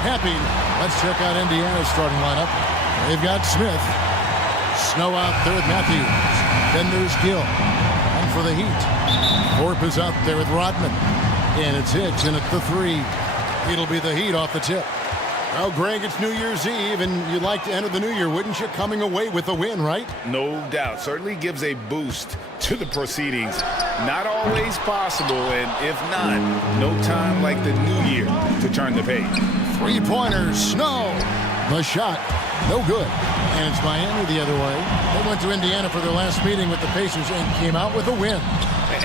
happy. Let's check out Indiana's starting lineup. They've got Smith. Snow out there with Matthews. Then there's Gill. And for the Heat, Thorpe is out there with Rodman. And it's Hicks in at the 3. It'll be the Heat off the tip. Well, Greg, it's New Year's Eve, and you'd like to enter the new year, wouldn't you? Coming away with a win, right? No doubt. Certainly gives a boost to the proceedings. Not always possible, and if not, no time like the new year to turn the page. Three-pointers, Snow. The shot, no good. And it's Miami the other way. They went to Indiana for their last meeting with the Pacers and came out with a win.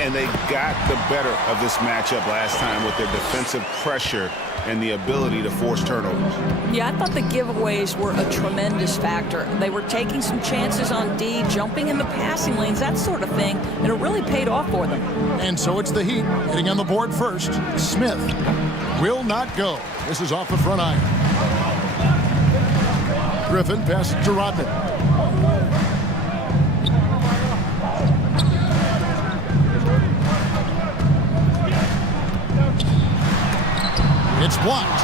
And they got the better of this matchup last time with their defensive pressure and the ability to force turnovers. Yeah, I thought the giveaways were a tremendous factor. They were taking some chances on D, jumping in the passing lanes, that sort of thing, and it really paid off for them. And so it's the Heat hitting on the board first. Smith will not go. This is off the front iron. Griffin passes to Rodman. It's blocked.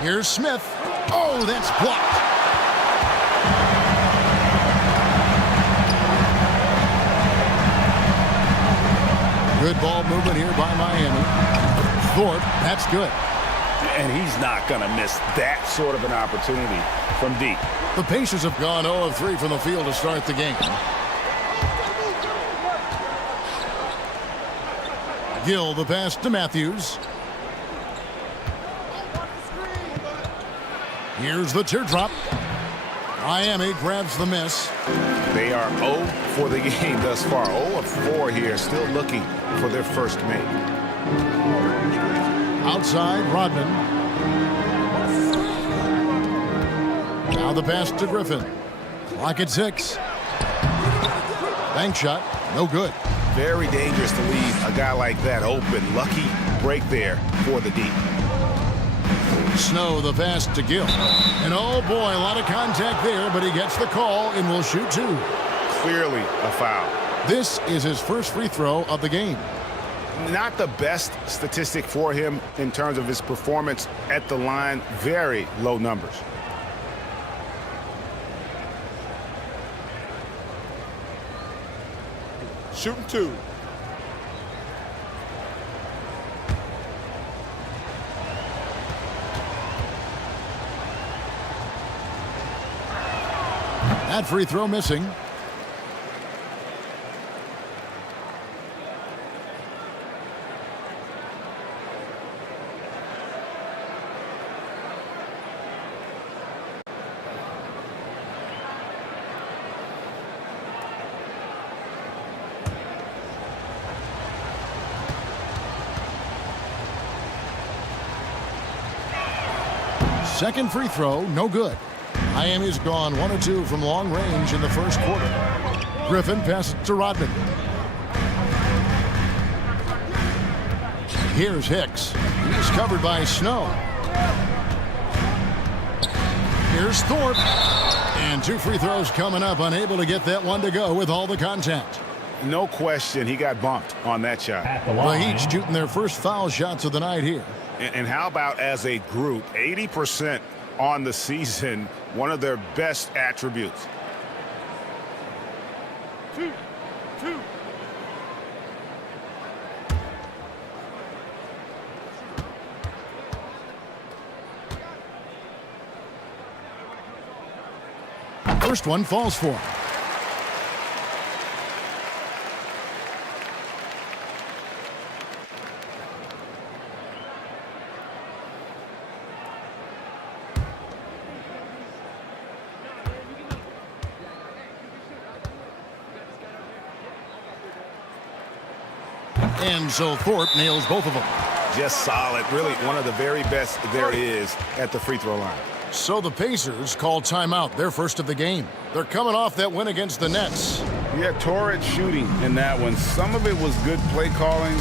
Here's Smith. Oh, that's blocked. Good ball movement here by Miami. Thorpe, that's good. And he's not going to miss that sort of an opportunity from deep. The Pacers have gone 0 of 3 from the field to start the game. Gill, the pass to Matthews. Here's the teardrop. Miami grabs the miss. They are 0 for the game thus far. 0 of 4 here, still looking for their first make. Outside, Rodman. Now the pass to Griffin. Clock at 6. Bank shot, no good. Very dangerous to leave a guy like that open. Lucky break there for the deep. Snow, the pass to Gill. And oh boy, a lot of contact there, but he gets the call and will shoot 2. Clearly a foul. This is his first free throw of the game. Not the best statistic for him in terms of his performance at the line. Very low numbers. Shooting 2. That free throw missing. Second free throw, no good. Miami's gone 1 of 2 from long range in the first quarter. Griffin passes to Rodman. Here's Hicks. He's covered by Snow. Here's Thorpe. And 2 free throws coming up, unable to get that one to go with all the contact. No question, he got bumped on that shot. The Heat shooting their first foul shots of the night here. And how about as a group, 80% on the season, one of their best attributes. 2. First one falls for him. And so Thorpe nails both of them. Just solid. Really one of the very best there is at the free throw line. So the Pacers call timeout, their first of the game. They're coming off that win against the Nets. Yeah, torrid shooting in that one. Some of it was good play calling.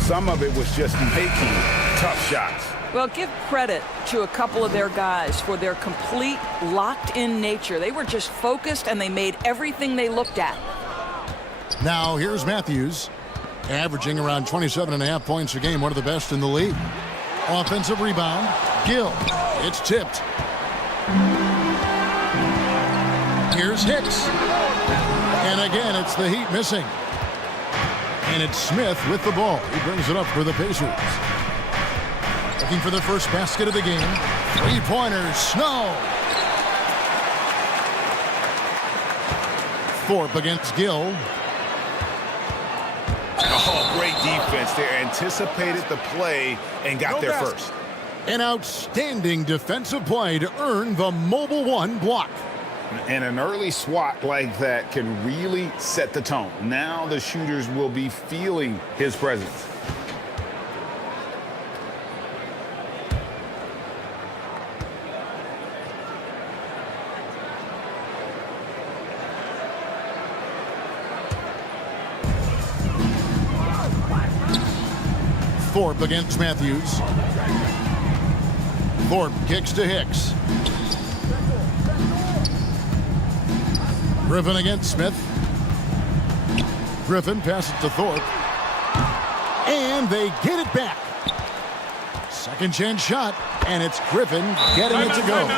Some of it was just making tough shots. Well, give credit to a couple of their guys for their complete locked-in nature. They were just focused, and they made everything they looked at. Now here's Matthews, averaging around 27.5 points a game, one of the best in the league. Offensive rebound. Gill. It's tipped. Here's Hicks. And again, it's the Heat missing. And it's Smith with the ball. He brings it up for the Pacers. Looking for the first basket of the game. Three-pointers. Snow. Thorpe against Gill. Oh, great defense there. Anticipated the play and got there first. An outstanding defensive play to earn the Mobile One block. And an early swat like that can really set the tone. Now the shooters will be feeling his presence. Thorpe against Matthews. Thorpe kicks to Hicks. Griffin against Smith. Griffin passes to Thorpe. And they get it back. Second chance shot, and it's Griffin getting it to go.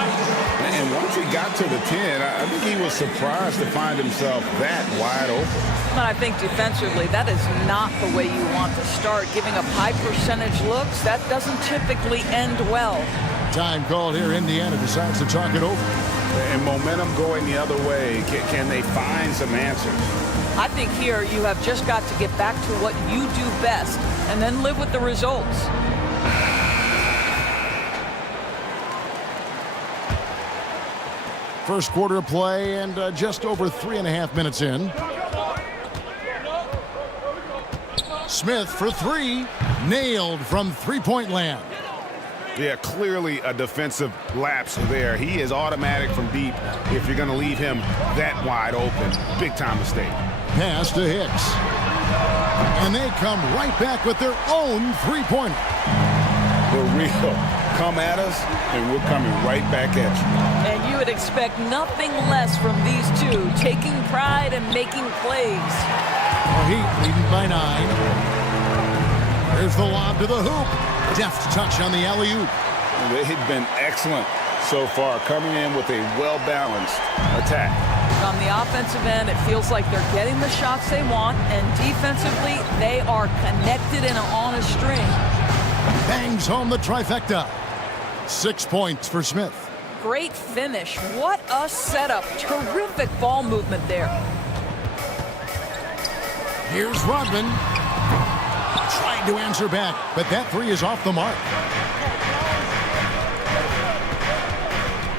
And once he got to the 10, I think he was surprised to find himself that wide open. But I think defensively, that is not the way you want to start. Giving up high percentage looks, that doesn't typically end well. Time called here. Indiana decides to talk it over. And momentum going the other way. Can they find some answers? I think here you have just got to get back to what you do best and then live with the results. First quarter of play and just over 3.5 minutes in. Smith for three. Nailed from three-point land. Yeah, clearly a defensive lapse there. He is automatic from deep if you're going to leave him that wide open. Big-time mistake. Pass to Hicks. And they come right back with their own three-pointer. The real come at us, and we're coming right back at you. And you would expect nothing less from these two, taking pride and making plays. The Heat leading by 9. There's the lob to the hoop. Deft touch on the alley-oop. They've been excellent so far, coming in with a well-balanced attack. On the offensive end, it feels like they're getting the shots they want, and defensively, they are connected and on a string. Bangs home the trifecta. 6 points for Smith. Great finish. What a setup. Terrific ball movement there. Here's Rodman. Trying to answer back, but that three is off the mark.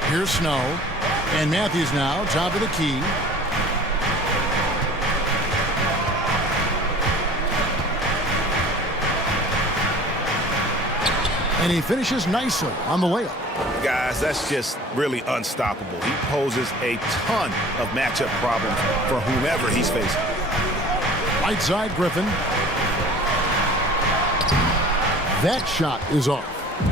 Here's Snow. And Matthews now, top of the key. And he finishes nicely on the layup. Guys, that's just really unstoppable. He poses a ton of matchup problems for whomever he's facing. Right side, Griffin. That shot is off.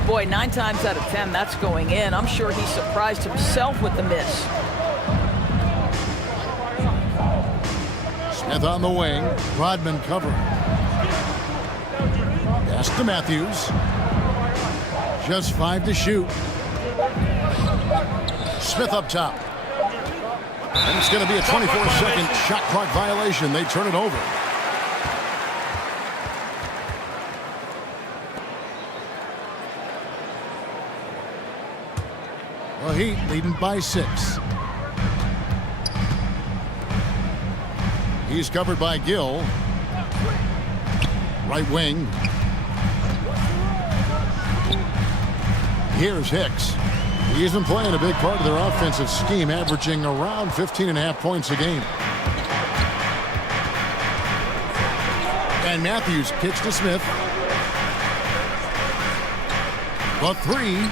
Boy, 9 times out of 10, that's going in. I'm sure he surprised himself with the miss. Smith on the wing. Rodman covering. Pass to Matthews. Just 5 to shoot. Smith up top. And it's going to be a 24-second shot clock violation. They turn it over. The Heat leading by 6. He's covered by Gill. Right wing. Here's Hicks. He's been playing a big part of their offensive scheme, averaging around 15.5 points a game. And Matthews kicks to Smith. The three.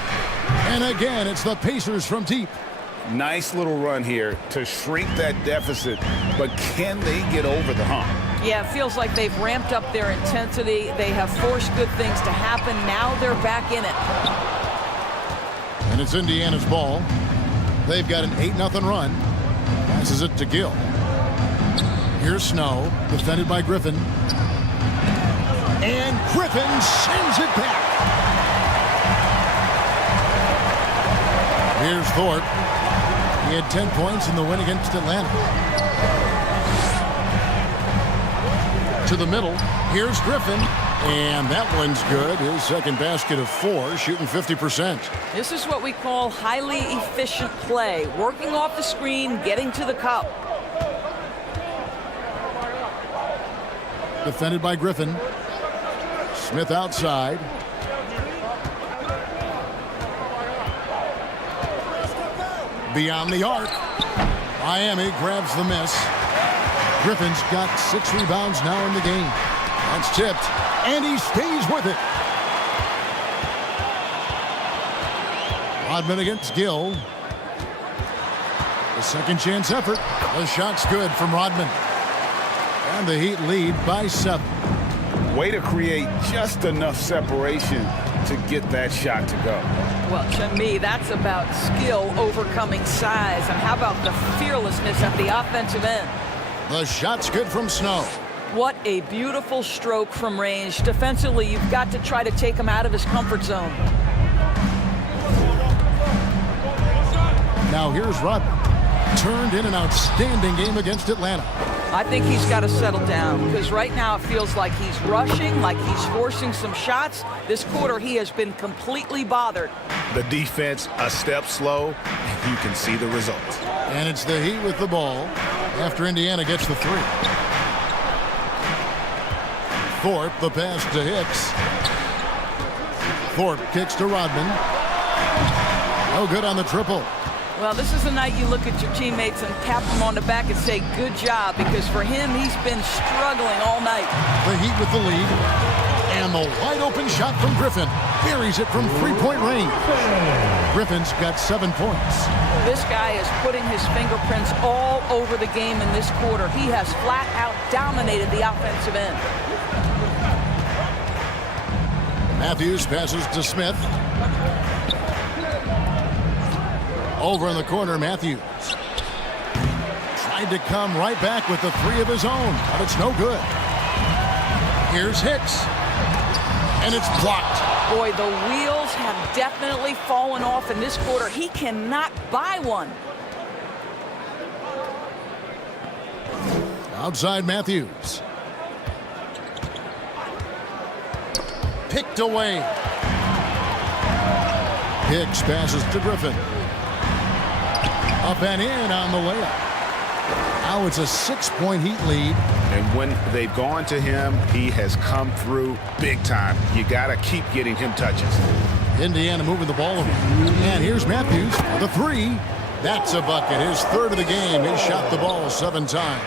And again, it's the Pacers from deep. Nice little run here to shrink that deficit, but can they get over the hump? Yeah, it feels like they've ramped up their intensity. They have forced good things to happen. Now they're back in it. And it's Indiana's ball. They've got an 8-0 run. Passes it to Gill. Here's Snow, defended by Griffin. And Griffin sends it back. Here's Thorpe. He had 10 points in the win against Atlanta. To the middle. Here's Griffin. And that one's good. His second basket of 4, shooting 50%. This is what we call highly efficient play. Working off the screen, getting to the cup. Defended by Griffin. Smith outside. Beyond the arc. Miami grabs the miss. Griffin's got 6 rebounds now in the game. That's tipped, and he stays with it. Rodman against Gill. The second chance effort. The shot's good from Rodman. And the Heat lead by 7. Way to create just enough separation to get that shot to go. Well, to me, that's about skill overcoming size. And how about the fearlessness at the offensive end? The shot's good from Snow. What a beautiful stroke from range. Defensively, you've got to try to take him out of his comfort zone. Now here's Rodman. Turned in an outstanding game against Atlanta. I think he's got to settle down because right now it feels like he's rushing, like he's forcing some shots. This quarter, he has been completely bothered. The defense a step slow, and you can see the results. And it's the Heat with the ball after Indiana gets the 3. Thorpe, the pass to Hicks. Thorpe kicks to Rodman. No good on the triple. Well, this is a night you look at your teammates and tap them on the back and say, good job, because for him, he's been struggling all night. The Heat with the lead. And the wide open shot from Griffin. Buries it from 3-point range. Griffin's got 7 points. This guy is putting his fingerprints all over the game in this quarter. He has flat out dominated the offensive end. Matthews passes to Smith. Over in the corner, Matthews. Tried to come right back with the 3 of his own, but it's no good. Here's Hicks. And it's blocked. Boy, the wheels have definitely fallen off in this quarter. He cannot buy one. Outside Matthews. Picked away. Hicks passes to Griffin. Up and in on the layup. Now it's a 6-point Heat lead. And when they've gone to him, he has come through big time. You got to keep getting him touches. Indiana moving the ball over. And here's Matthews for the 3. That's a bucket. His 3rd of the game. He shot the ball 7 times.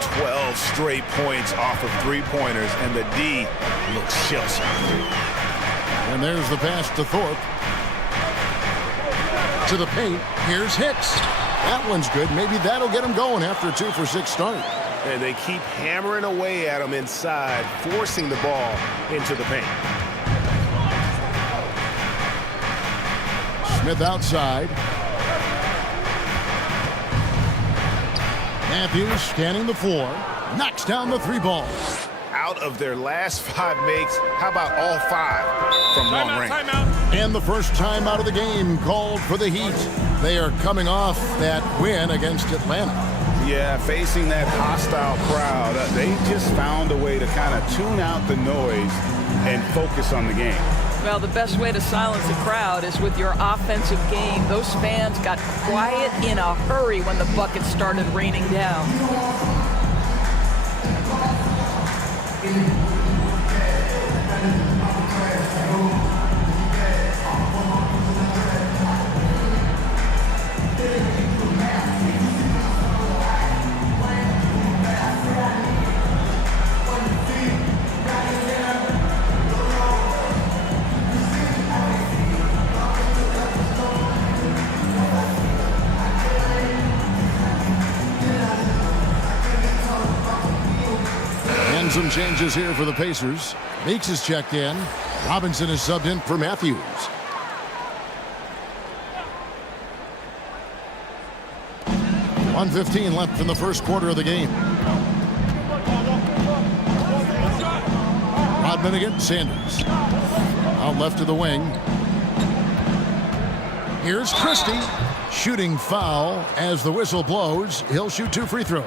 12 straight points off of 3-pointers, and the D looks shell-shocked. And there's the pass to Thorpe. To the paint. Here's Hicks. That one's good. Maybe that'll get him going after a 2-for-6 start. And they keep hammering away at him inside, forcing the ball into the paint. Smith outside. Matthews scanning the floor. Knocks down the 3 ball. Out of their last 5 makes, how about all 5 from long range? And the first time out of the game called for the Heat. They are coming off that win against Atlanta. Yeah, facing that hostile crowd, they just found a way to kind of tune out the noise and focus on the game. Well, the best way to silence the crowd is with your offensive game. Those fans got quiet in a hurry when the buckets started raining down. Some changes here for the Pacers. Meeks is checked in. Robinson is subbed in for Matthews. .115 left in the first quarter of the game. Rodman against Sanders. Out left to the wing. Here's Christie. Shooting foul as the whistle blows. He'll shoot 2 free throws.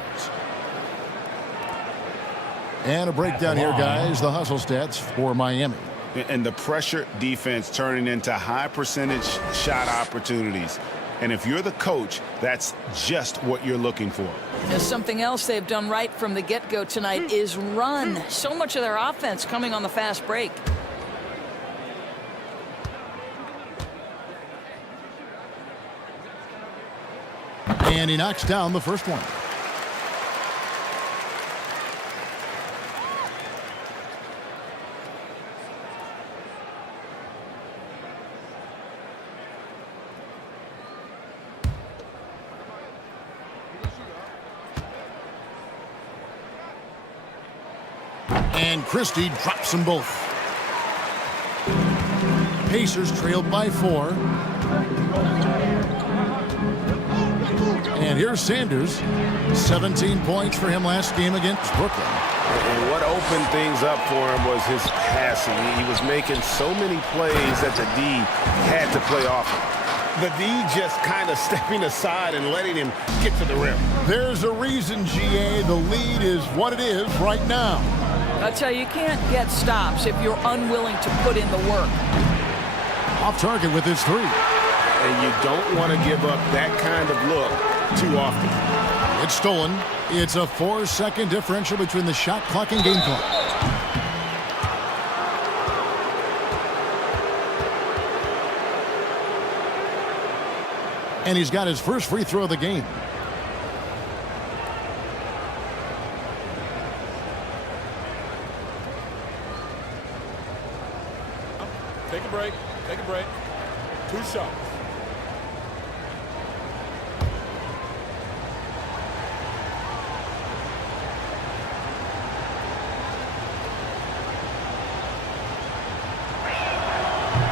And a breakdown here, guys. The hustle stats for Miami. And the pressure defense turning into high percentage shot opportunities. And if you're the coach, that's just what you're looking for. Now, something else they've done right from the get-go tonight is run. So much of their offense coming on the fast break. And he knocks down the first one. And Christie drops them both. Pacers trailed by 4. And here's Sanders. 17 points for him last game against Brooklyn. And what opened things up for him was his passing. He was making so many plays that the D had to play off him. The D just kind of stepping aside and letting him get to the rim. There's a reason, GA, the lead is what it is right now. I tell you, you can't get stops if you're unwilling to put in the work. Off target with his 3. And you don't want to give up that kind of look too often. It's stolen. It's a 4-second differential between the shot clock and game clock. And he's got his first free throw of the game. Take a break. Take a break. 2 shots.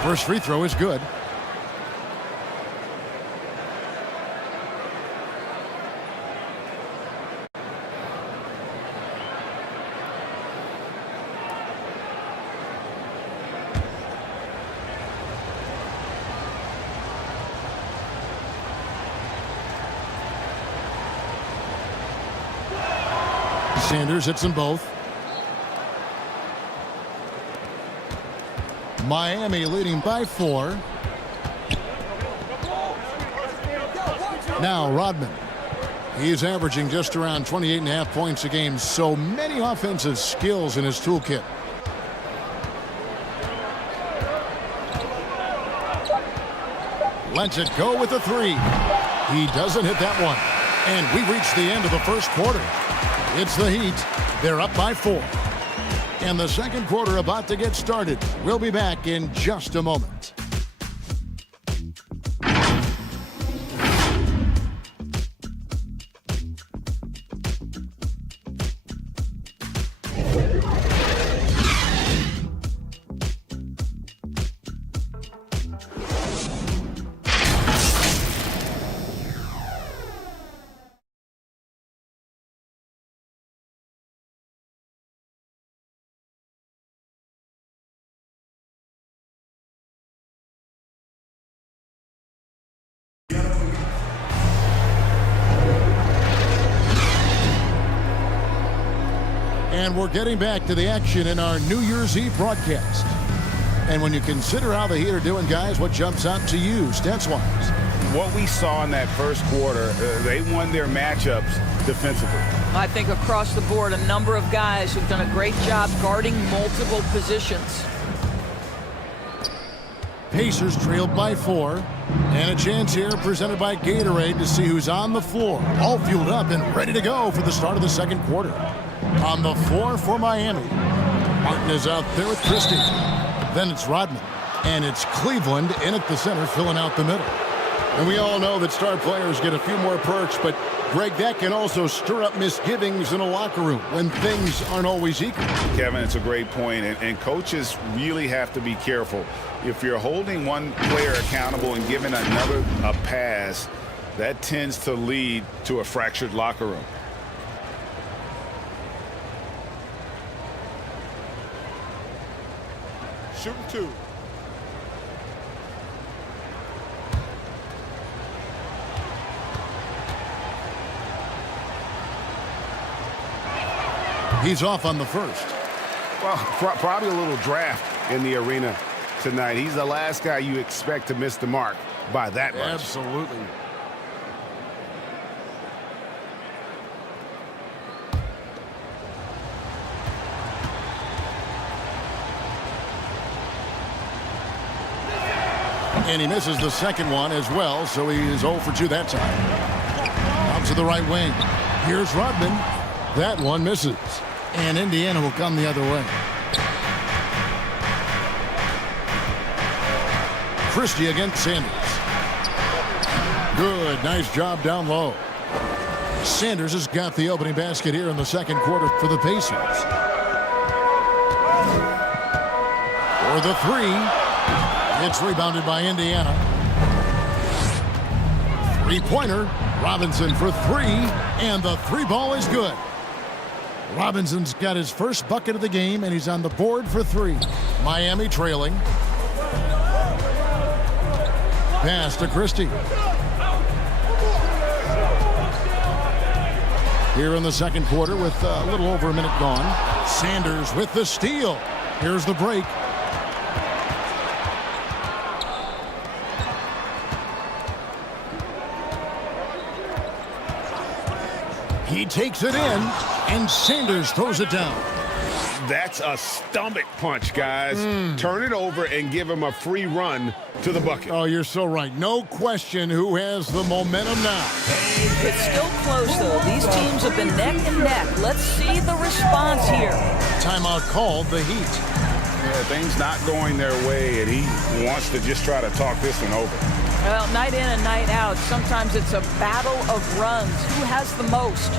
First free throw is good. Sanders hits them both. Miami leading by 4. Now Rodman. He's averaging just around 28.5 points a game. So many offensive skills in his toolkit. Lets it go with a 3. He doesn't hit that one. And we reach the end of the first quarter. It's the Heat. They're up by 4. And the second quarter about to get started. We'll be back in just a moment. And we're getting back to the action in our New Year's Eve broadcast. And when you consider how the Heat are doing, guys, what jumps out to you, stats-wise? What we saw in that first quarter, they won their matchups defensively. I think across the board, a number of guys who've done a great job guarding multiple positions. Pacers trailed by 4. And a chance here presented by Gatorade to see who's on the floor. All fueled up and ready to go for the start of the second quarter. On the floor for Miami. Martin is out there with Christie. Then it's Rodman. And it's Cleveland in at the center, filling out the middle. And we all know that star players get a few more perks, but Greg, that can also stir up misgivings in a locker room when things aren't always equal. Kevin, it's a great point, and coaches really have to be careful. If you're holding one player accountable and giving another a pass, that tends to lead to a fractured locker room. Shooting 2. He's off on the first. Well, probably a little draft in the arena tonight. He's the last guy you expect to miss the mark by that much. Absolutely. And he misses the second one as well, so he is 0 for 2 that time. Out to the right wing. Here's Rodman. That one misses. And Indiana will come the other way. Christie against Sanders. Good, nice job down low. Sanders has got the opening basket here in the second quarter for the Pacers. For the three. It's rebounded by Indiana. Three-pointer. Robinson for three. And the three ball is good. Robinson's got his first bucket of the game, and he's on the board for three. Miami trailing. Pass to Christie. Here in the second quarter with a little over a minute gone. Sanders with the steal. Here's the break. He takes it in, and Sanders throws it down. That's a stomach punch, guys. Turn it over and give him a free run to the bucket. Oh, you're so right. No question who has the momentum now. It's still close, though. These teams have been neck and neck. Let's see the response here. Timeout called, the Heat. Yeah, things not going their way, and he wants to just try to talk this one over. Well, night in and night out, sometimes it's a battle of runs. Who has the most?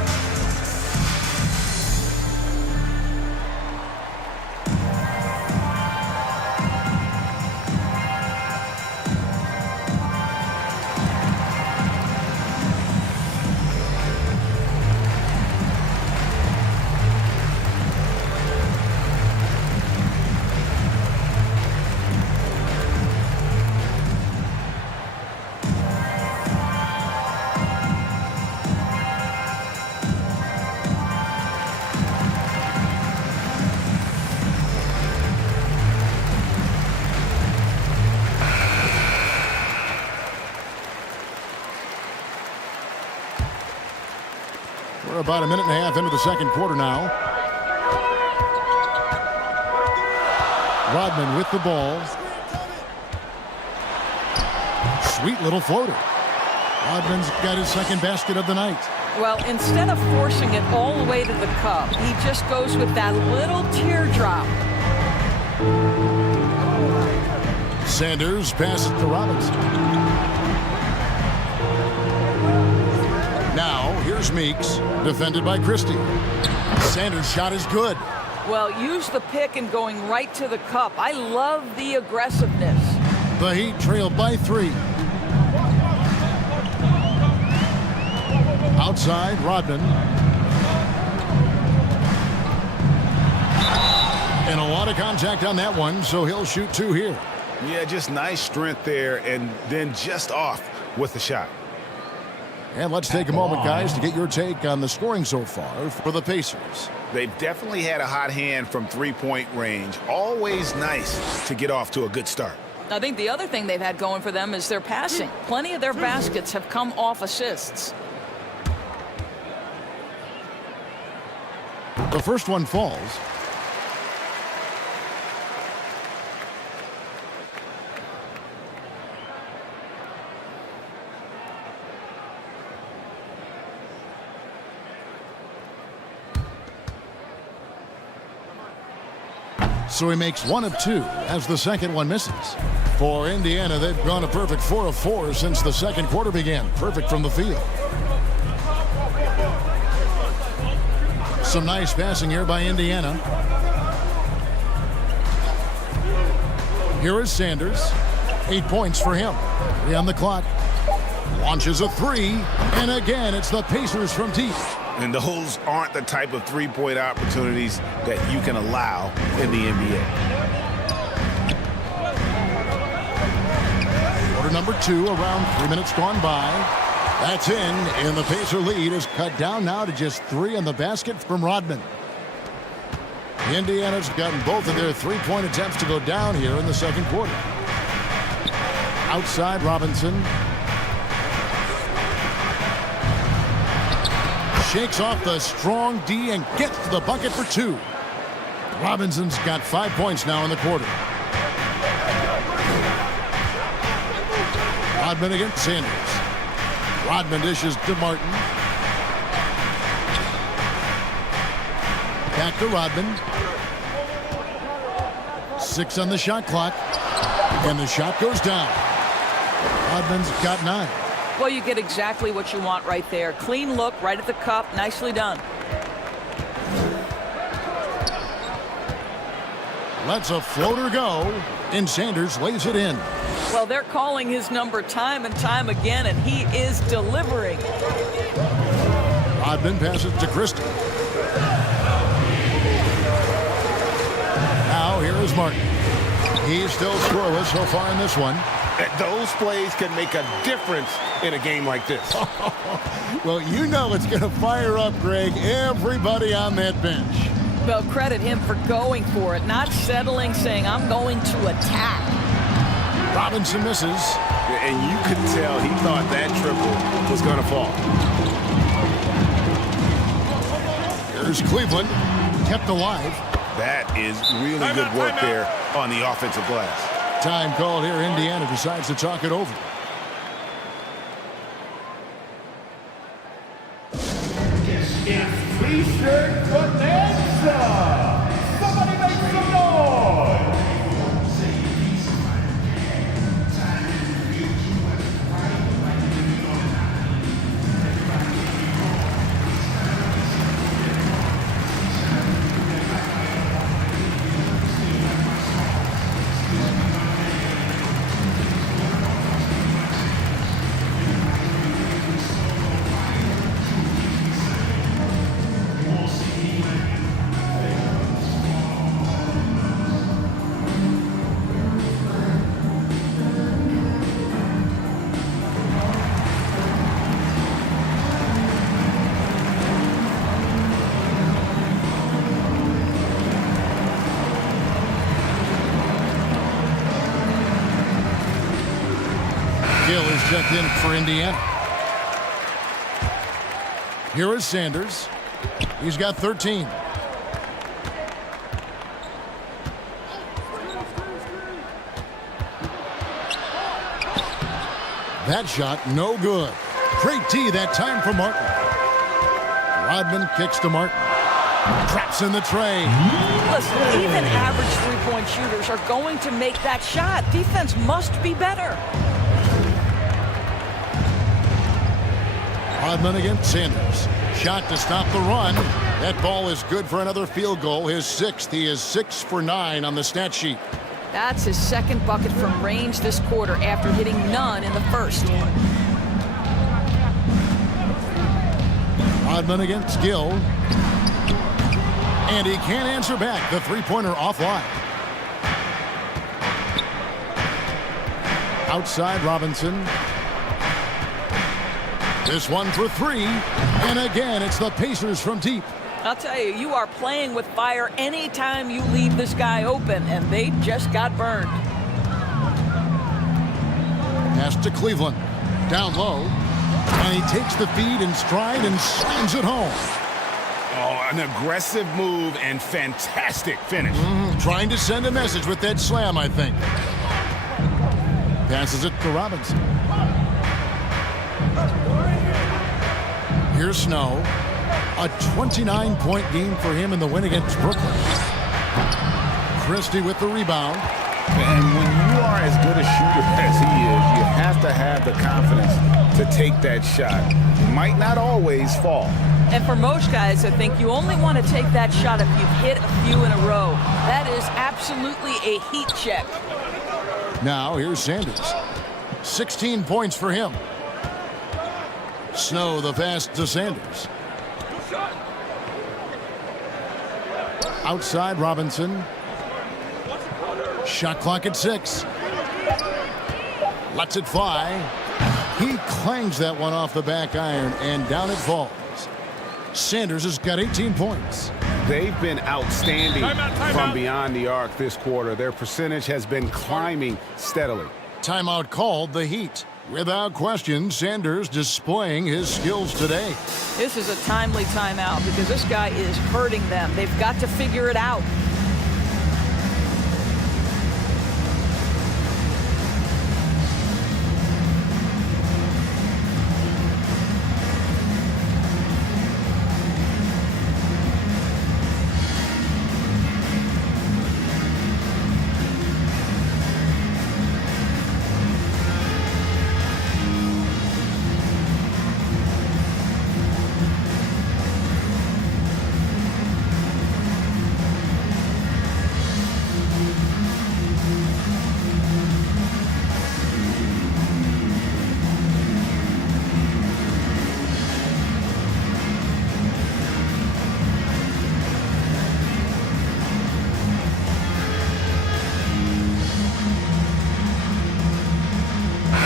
We're about a minute and a half into the second quarter now. Rodman with the ball. Sweet little floater. Rodman's got his second basket of the night. Well, instead of forcing it all the way to the cup, he just goes with that little teardrop. Sanders passes to Robinson. Now, here's Meeks, defended by Christie. Sanders' shot is good. Well, use the pick and going right to the cup. I love the aggressiveness. The Heat trail by three. Outside, Rodman. And a lot of contact on that one, so he'll shoot two here. Yeah, just nice strength there, and then just off with the shot. And let's take a moment, guys, to get your take on the scoring so far for the Pacers. They've definitely had a hot hand from three-point range. Always nice to get off to a good start. I think the other thing they've had going for them is their passing. Plenty of their baskets have come off assists. The first one falls. So he makes one of two as the second one misses. For Indiana, they've gone a perfect 4 of 4 since the second quarter began. Perfect from the field. Some nice passing here by Indiana. Here is Sanders. 8 points for him. 3 on the clock. Launches a three. And again, it's the Pacers from deep. And those aren't the type of three-point opportunities that you can allow in the NBA. Quarter number 2, around 3 minutes gone by. That's in, and the Pacer lead is cut down now to just 3 on the basket from Rodman. Indiana's gotten both of their three-point attempts to go down here in the second quarter. Outside Robinson. Shakes off the strong D and gets to the bucket for two. Robinson's got 5 points now in the quarter. Rodman against Sanders. Rodman dishes to Martin. Back to Rodman. 6 on the shot clock. And the shot goes down. Rodman's got 9. Well, you get exactly what you want right there. Clean look, right at the cup. Nicely done. Lets a floater go, and Sanders lays it in. Well, they're calling his number time and time again, and he is delivering. Rodman passes to Christie. Now here is Martin. He's still scoreless so far in this one. Those plays can make a difference in a game like this. Well, you know it's going to fire up, Greg, everybody on that bench. Well, credit him for going for it, not settling, saying, I'm going to attack. Robinson misses. And you could tell he thought that triple was going to fall. Here's Cleveland, kept alive. That is really good work there on the offensive glass. Time called here. Indiana decides to talk it over. It's T-shirt bonanza. Somebody make some noise. Gill is checked in for Indiana. Here is Sanders. He's got 13. That shot, no good. Great tee that time for Martin. Rodman kicks to Martin. Traps in the tray. Listen, even average three-point shooters are going to make that shot. Defense must be better. Rodman against Sanders. Shot to stop the run. That ball is good for another field goal. His 6th. He is 6 for 9 on the stat sheet. That's his second bucket from range this quarter after hitting none in the first. Rodman against Gill. And he can't answer back. The three-pointer offline. Outside Robinson. This one for 3. And again, it's the Pacers from deep. I'll tell you, you are playing with fire anytime you leave this guy open, and they just got burned. Pass to Cleveland. Down low. And he takes the feed in stride and slams it home. Oh, an aggressive move and fantastic finish. Trying to send a message with that slam, I think. Passes it to Robinson. Here's Snow. A 29-point game for him in the win against Brooklyn. Christie with the rebound. And when you are as good a shooter as he is, you have to have the confidence to take that shot. Might not always fall. And for most guys, I think you only want to take that shot if you've hit a few in a row. That is absolutely a heat check. Now here's Sanders. 16 points for him. Snow the pass to Sanders. Outside Robinson. Shot clock at 6. Lets it fly. He clangs that one off the back iron, and down it falls. Sanders has got 18 points. They've been outstanding Timeout. from beyond the arc this quarter. Their percentage has been climbing steadily. Timeout called the Heat. Without question, Sanders displaying his skills today. This is a timely timeout because this guy is hurting them. They've got to figure it out.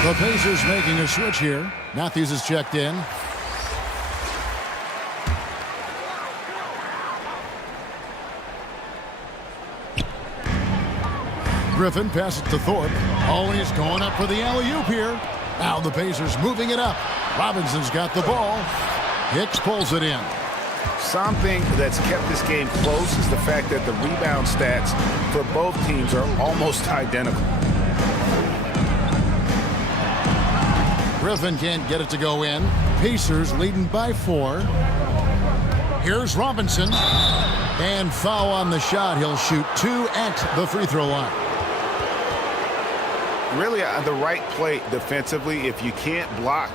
The Pacers making a switch here. Matthews is checked in. Griffin passes to Thorpe. Oh, he's going up for the alley-oop here. Now the Pacers moving it up. Robinson's got the ball. Hicks pulls it in. Something that's kept this game close is the fact that the rebound stats for both teams are almost identical. Griffin can't get it to go in. Pacers leading by 4. Here's Robinson. And foul on the shot. He'll shoot 2 at the free throw line. Really the right play defensively. If you can't block,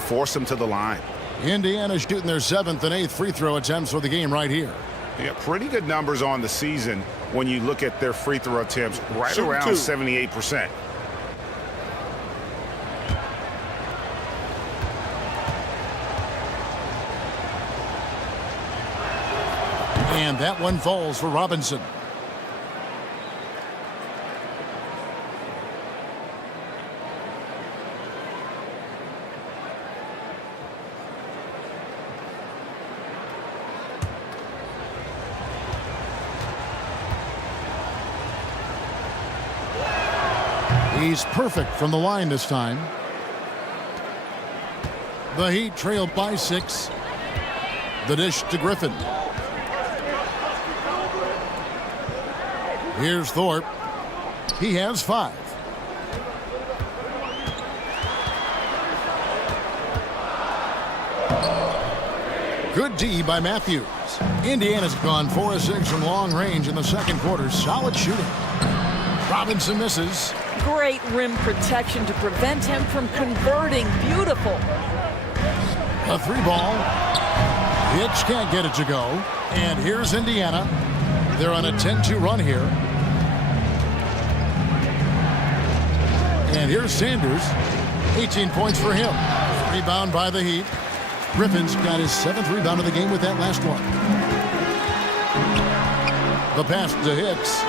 force them to the line. Indiana shooting their 7th and 8th free throw attempts for the game right here. Yeah, pretty good numbers on the season when you look at their free throw attempts, right around 78%. And that one falls for Robinson. He's perfect from the line this time. The Heat trailed by 6. The dish to Griffin. Here's Thorpe. He has 5. Good D by Matthews. Indiana's gone 4 of 6 from long range in the second quarter. Solid shooting. Robinson misses. Great rim protection to prevent him from converting. Beautiful. A 3-ball. Hitch can't get it to go. And here's Indiana. They're on a 10-2 run here. And here's Sanders. 18 points for him. Rebound by the Heat. Griffin's got his 7th rebound of the game with that last one. The pass to Hicks.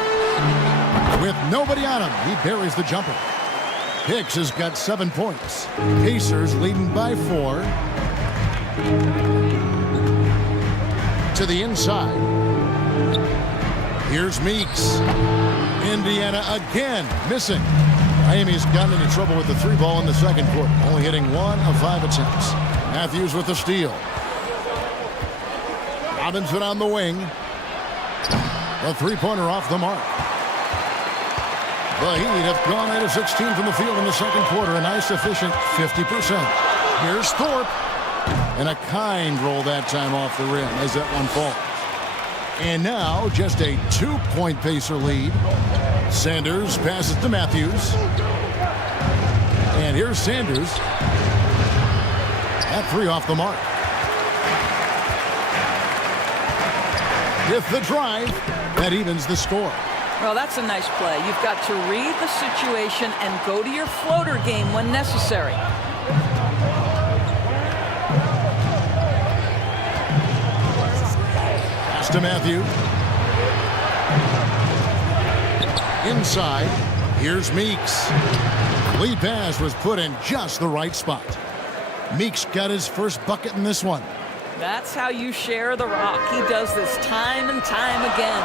With nobody on him, he buries the jumper. Hicks has got 7 points. Pacers leading by 4. To the inside. Here's Meeks. Indiana again missing. Miami's gotten into trouble with the 3-ball in the second quarter, only hitting 1 of 5 attempts. Matthews with the steal. Robinson on the wing. A 3-pointer off the mark. The Heat have gone 8 of 16 from the field in the second quarter. A nice, efficient 50%. Here's Thorpe. And a kind roll that time off the rim as that one falls. And now just a 2-point Pacer lead. Sanders passes to Matthews. And here's Sanders. That 3 off the mark. With the drive, that evens the score. Well, that's a nice play. You've got to read the situation and go to your floater game when necessary. Pass to Matthews. Inside, here's Meeks. Lead pass was put in just the right spot. Meeks got his first bucket in this one. That's how you share the rock. He does this time and time again.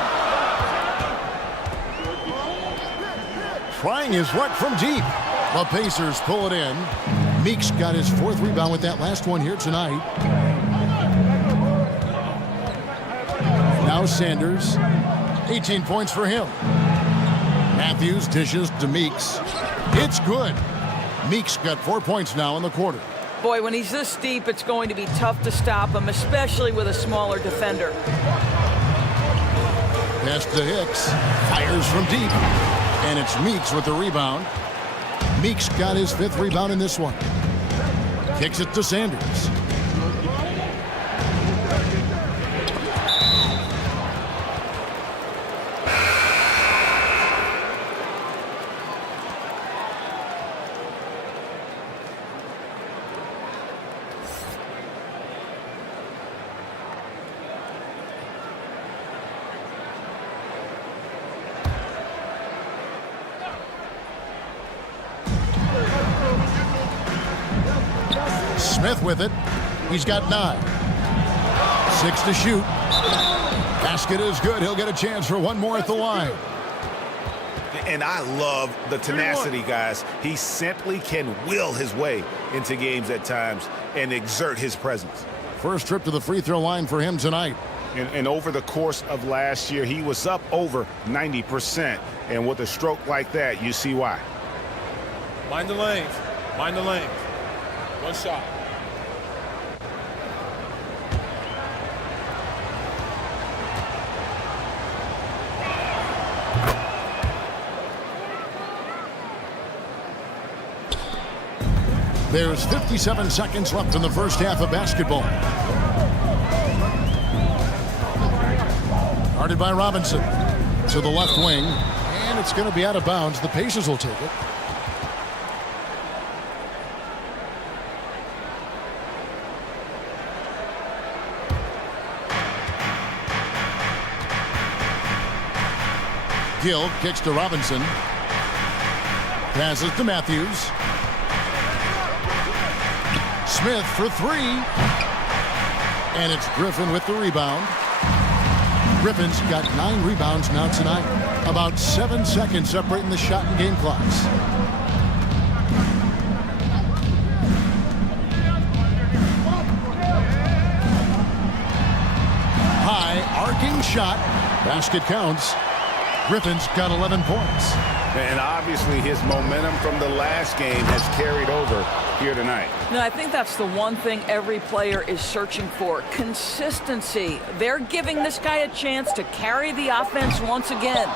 Trying his luck from deep. The Pacers pull it in. Meeks got his 4th rebound with that last one here tonight. Now Sanders. 18 points for him. Matthews dishes to Meeks. It's good. Meeks got 4 points now in the quarter. Boy, when he's this deep, it's going to be tough to stop him, especially with a smaller defender. Pass to Hicks. Fires from deep. And it's Meeks with the rebound. Meeks got his 5th rebound in this one. Kicks it to Sanders. Smith with it. He's got 9. 6 to shoot. Basket is good. He'll get a chance for one more at the line. And I love the tenacity, guys. He simply can will his way into games at times and exert his presence. First trip to the free throw line for him tonight. And over the course of last year, he was up over 90%. And with a stroke like that, you see why. Mind the lanes. Mind the lanes. One shot. There's 57 seconds left in the first half of basketball. Guarded by Robinson to the left wing, and it's going to be out of bounds. The Pacers will take it. Gill kicks to Robinson. Passes to Matthews. Smith for 3. And it's Griffin with the rebound. Griffin's got 9 rebounds now tonight. About 7 seconds separating the shot and game clocks. High arcing shot. Basket counts. Griffin's got 11 points. And obviously his momentum from the last game has carried over here tonight. No, I think that's the one thing every player is searching for. Consistency. They're giving this guy a chance to carry the offense once again.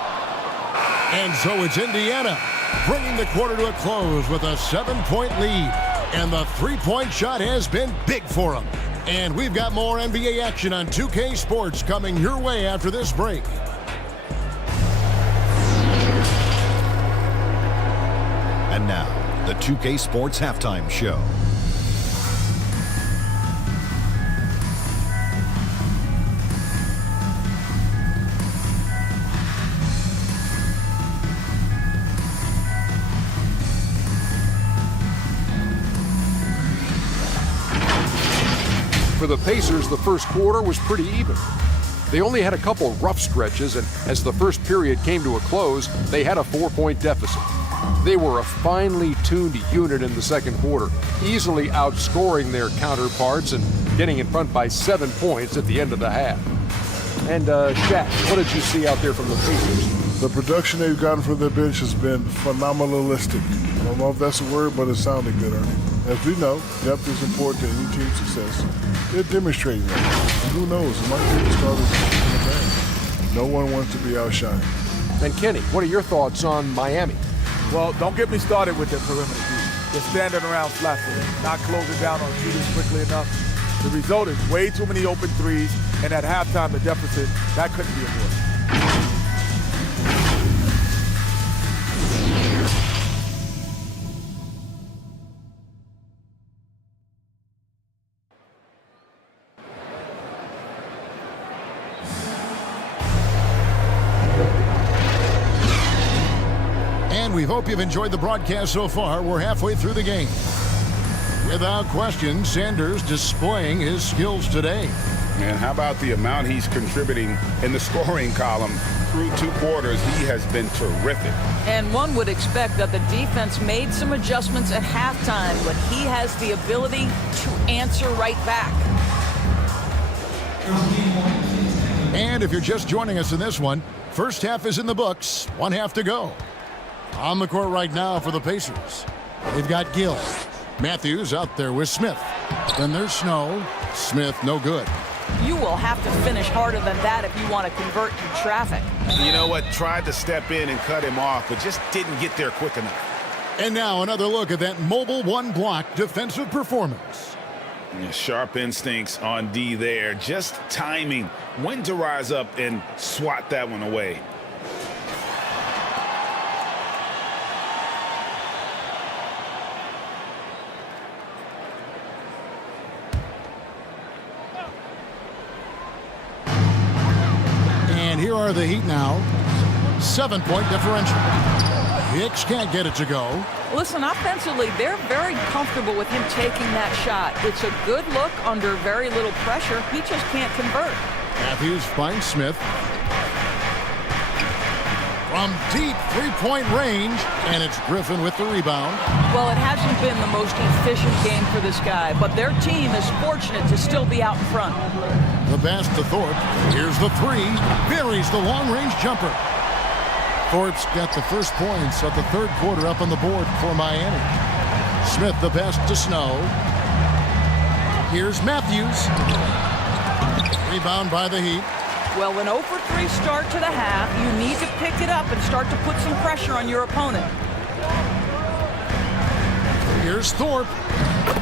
And so it's Indiana bringing the quarter to a close with a 7-point lead. And the three-point shot has been big for them. And we've got more NBA action on 2K Sports coming your way after this break. And now, the 2K Sports Halftime Show. For the Pacers, the first quarter was pretty even. They only had a couple rough stretches, and as the first period came to a close, they had a 4-point deficit. They were a finely tuned unit in the second quarter, easily outscoring their counterparts and getting in front by 7 points at the end of the half. And Shaq, what did you see out there from the Pacers? The production they've gotten from their bench has been phenomenalistic. I don't know if that's a word, but it sounded good, Ernie. As we know, depth is important to any team's success. They're demonstrating that. And who knows, it might be the starters in the band. No one wants to be outshined. And Kenny, what are your thoughts on Miami? Well, don't get me started with their perimeter defense. They're standing around flat-footed, not closing down on shooters quickly enough. The result is way too many open threes, and at halftime, the deficit, that couldn't be avoided. We hope you've enjoyed the broadcast so far. We're halfway through the game. Without question, Sanders displaying his skills today. And how about the amount he's contributing in the scoring column? Through 2 quarters, he has been terrific. And one would expect that the defense made some adjustments at halftime, but he has the ability to answer right back. And if you're just joining us in this one, first half is in the books, 1 half to go. On the court right now for the Pacers, they've got Gill. Matthews out there with Smith. Then there's Snow. Smith, no good. You will have to finish harder than that if you want to convert in traffic. You know what? Tried to step in and cut him off, but just didn't get there quick enough. And now another look at that mobile one-block defensive performance. Sharp instincts on D there. Just timing when to rise up and swat that one away. And here are the Heat now. 7-point differential. Hicks can't get it to go. Listen, offensively, they're very comfortable with him taking that shot. It's a good look under very little pressure. He just can't convert. Matthews finds Smith. From deep three-point range, and it's Griffin with the rebound. Well, it hasn't been the most efficient game for this guy, but their team is fortunate to still be out in front. The pass to Thorpe. Here's the three. Buries the long-range jumper. Thorpe's got the first points of the third quarter up on the board for Miami. Smith the pass to Snow. Here's Matthews. Rebound by the Heat. Well, an 0 for 3 start to the half, you need to pick it up and start to put some pressure on your opponent. Here's Thorpe.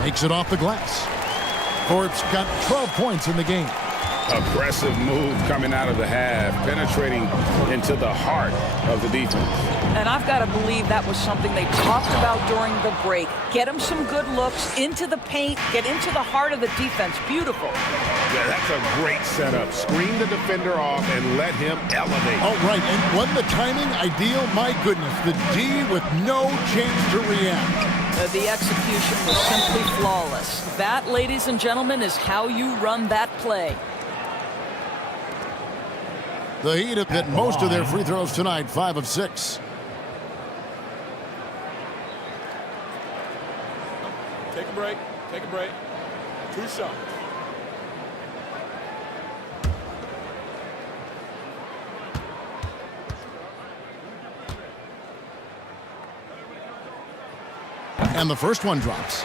Makes it off the glass. Thorpe's got 12 points in the game. Aggressive move coming out of the half, penetrating into the heart of the defense. And I've got to believe that was something they talked about during the break. Get him some good looks into the paint, get into the heart of the defense. Beautiful. Yeah, that's a great setup. Screen the defender off and let him elevate. Oh, right. And wasn't the timing ideal? My goodness. The D with no chance to react. The execution was simply flawless. That, ladies and gentlemen, is how you run that play. The Heat have hit most of their free throws tonight, 5 of 6. Take a break. Take a break. 2 shots. And the first one drops.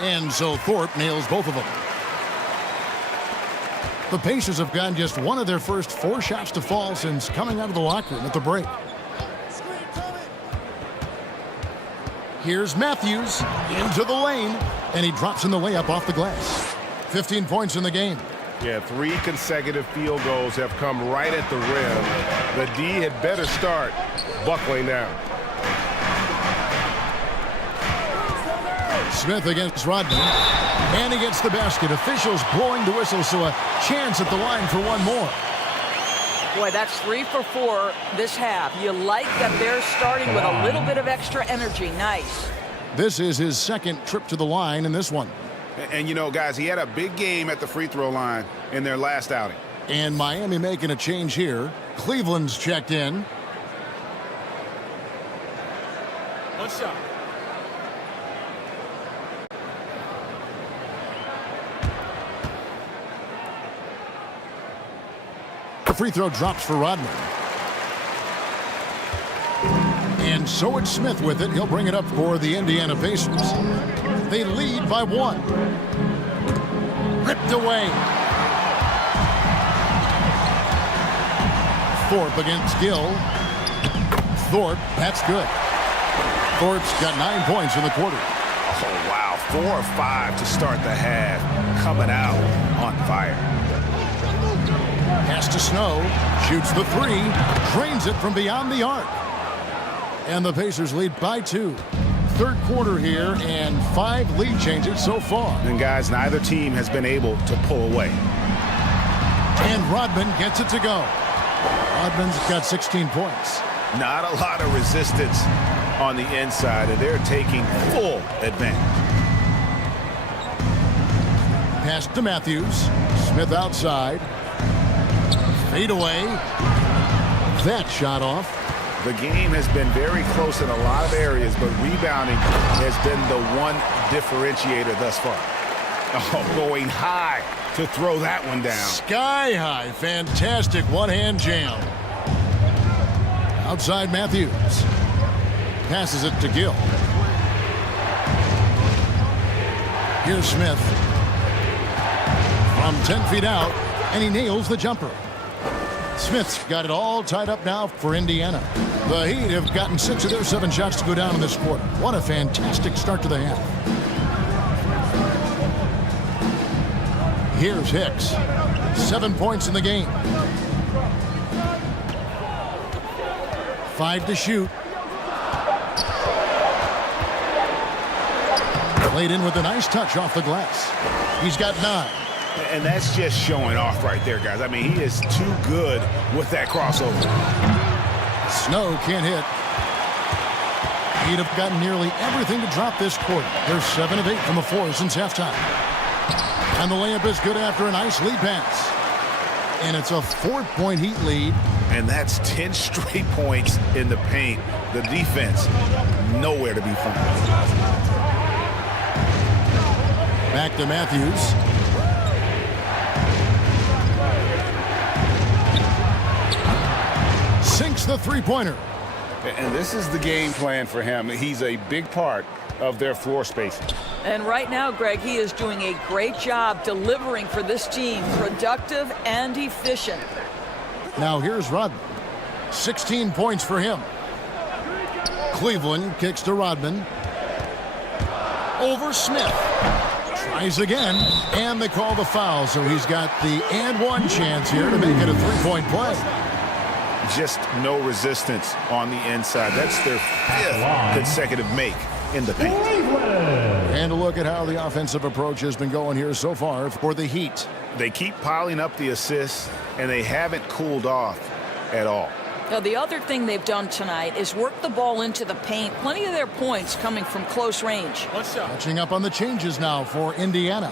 And so Thorpe nails both of them. The Pacers have gotten just one of their first 4 shots to fall since coming out of the locker room at the break. Here's Matthews into the lane, and he drops in the layup off the glass. 15 points in the game. Yeah, 3 consecutive field goals have come right at the rim. The D had better start buckling down. Smith against Rodman, and he gets the basket. Officials blowing the whistle, so a chance at the line for one more. Boy, that's 3 for 4 this half. You like that they're starting with a little bit of extra energy. Nice. This is his second trip to the line in this one. And you know, guys, he had a big game at the free throw line in their last outing. And Miami making a change here. Cleveland's checked in. 1 shot. The free throw drops for Rodman. And so it's Smith with it. He'll bring it up for the Indiana Pacers. They lead by 1. Ripped away. Thorpe against Gill. Thorpe, that's good. Thorpe's got 9 points in the quarter. Oh, wow. 4 or 5 to start the half. Coming out on fire. Pass to Snow, shoots the 3, drains it from beyond the arc. And the Pacers lead by 2. third quarter here and 5 lead changes so far. And guys, neither team has been able to pull away. And Rodman gets it to go. Rodman's got 16 points. Not a lot of resistance on the inside, and they're taking full advantage. Pass to Matthews. Smith outside. Fade away. That shot off. The game has been very close in a lot of areas, but rebounding has been the one differentiator thus far. Oh, going high to throw that one down. Sky high. Fantastic one-hand jam. Outside Matthews. Passes it to Gill. Here's Smith. From 10 feet out, and he nails the jumper. Smith's got it all tied up now for Indiana. The Heat have gotten 6 of their 7 shots to go down in this quarter. What a fantastic start to the half. Here's Hicks. 7 points in the game. 5 to shoot. Played in with a nice touch off the glass. He's got 9. And that's just showing off right there, guys. I mean, he is too good with that crossover. Snow can't hit. He'd have gotten nearly everything to drop this quarter. They're 7 of 8 from the floor since halftime. And the layup is good after a nice lead pass. And it's a 4-point Heat lead. And that's 10 straight points in the paint. The defense, nowhere to be found. Back to Matthews. Sinks the three-pointer. And this is the game plan for him. He's a big part of their floor spacing. And right now, Greg, he is doing a great job delivering for this team. Productive and efficient. Now here's Rodman. 16 points for him. Cleveland kicks to Rodman. Over Smith. Tries again, and they call the foul, so he's got the and-one chance here to make it a 3-point play. Just no resistance on the inside. That's their 5th consecutive make in the paint. And a look at how the offensive approach has been going here so far for the Heat. They keep piling up the assists, and they haven't cooled off at all. Now, the other thing they've done tonight is work the ball into the paint. Plenty of their points coming from close range. Catching up on the changes now for Indiana.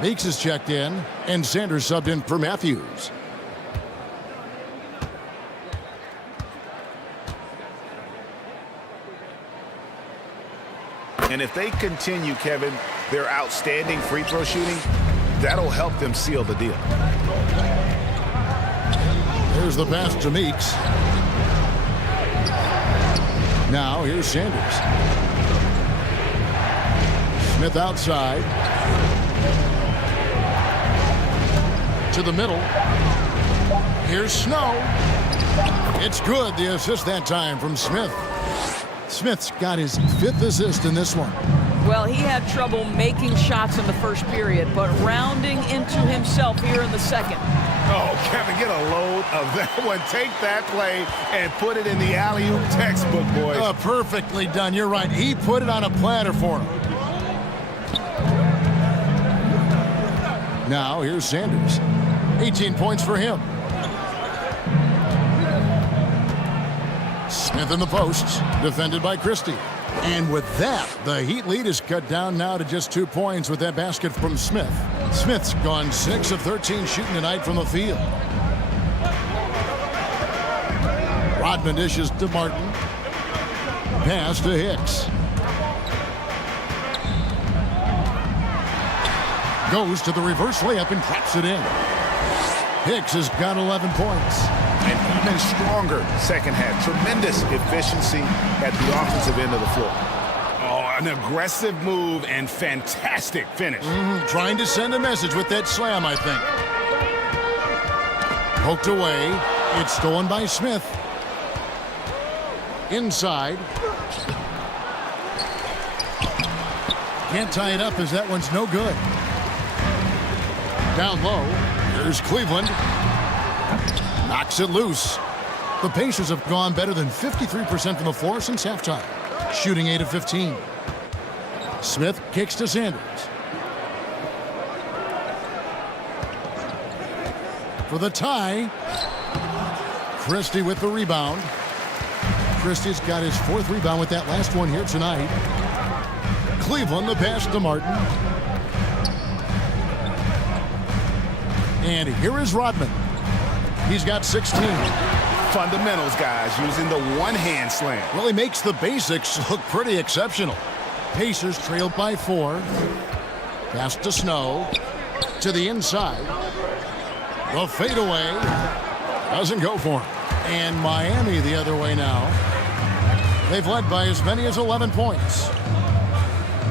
Meeks is checked in, and Sanders subbed in for Matthews. And if they continue, Kevin, their outstanding free throw shooting, that'll help them seal the deal. Here's the pass to Meeks. Now here's Sanders. Smith outside. To the middle. Here's Snow. It's good. The assist that time from Smith. Smith's got his 5th assist in this one. Well, he had trouble making shots in the first period, but rounding into himself here in the second. Oh, Kevin, get a load of that one. Take that play and put it in the alley-oop textbook, boys. Perfectly done. You're right. He put it on a platter for him. Now, here's Sanders. 18 points for him. Smith in the posts, defended by Christie. And with that, the Heat lead is cut down now to just 2 points with that basket from Smith. Smith's gone 6 of 13 shooting tonight from the field. Rodman dishes to Martin. Pass to Hicks. Goes to the reverse layup and claps it in. Hicks has got 11 points. And even stronger second half. Tremendous efficiency at the offensive end of the floor. Oh, an aggressive move and fantastic finish. Trying to send a message with that slam, I think. Poked away. It's stolen by Smith. Inside. Can't tie it up as that one's no good. Down low. Here's Cleveland. Knocks it loose. The Pacers have gone better than 53% from the floor since halftime. shooting 8 of 15. Smith kicks to Sanders. For the tie, Christie with the rebound. Christie's got his 4th rebound with that last one here tonight. Cleveland, the pass to Martin. And here is Rodman. He's got 16. Fundamentals, guys, using the one-hand slam. Well, he makes the basics look pretty exceptional. Pacers trailed by 4. Pass to Snow. To the inside. The fadeaway doesn't go for him. And Miami the other way now. They've led by as many as 11 points.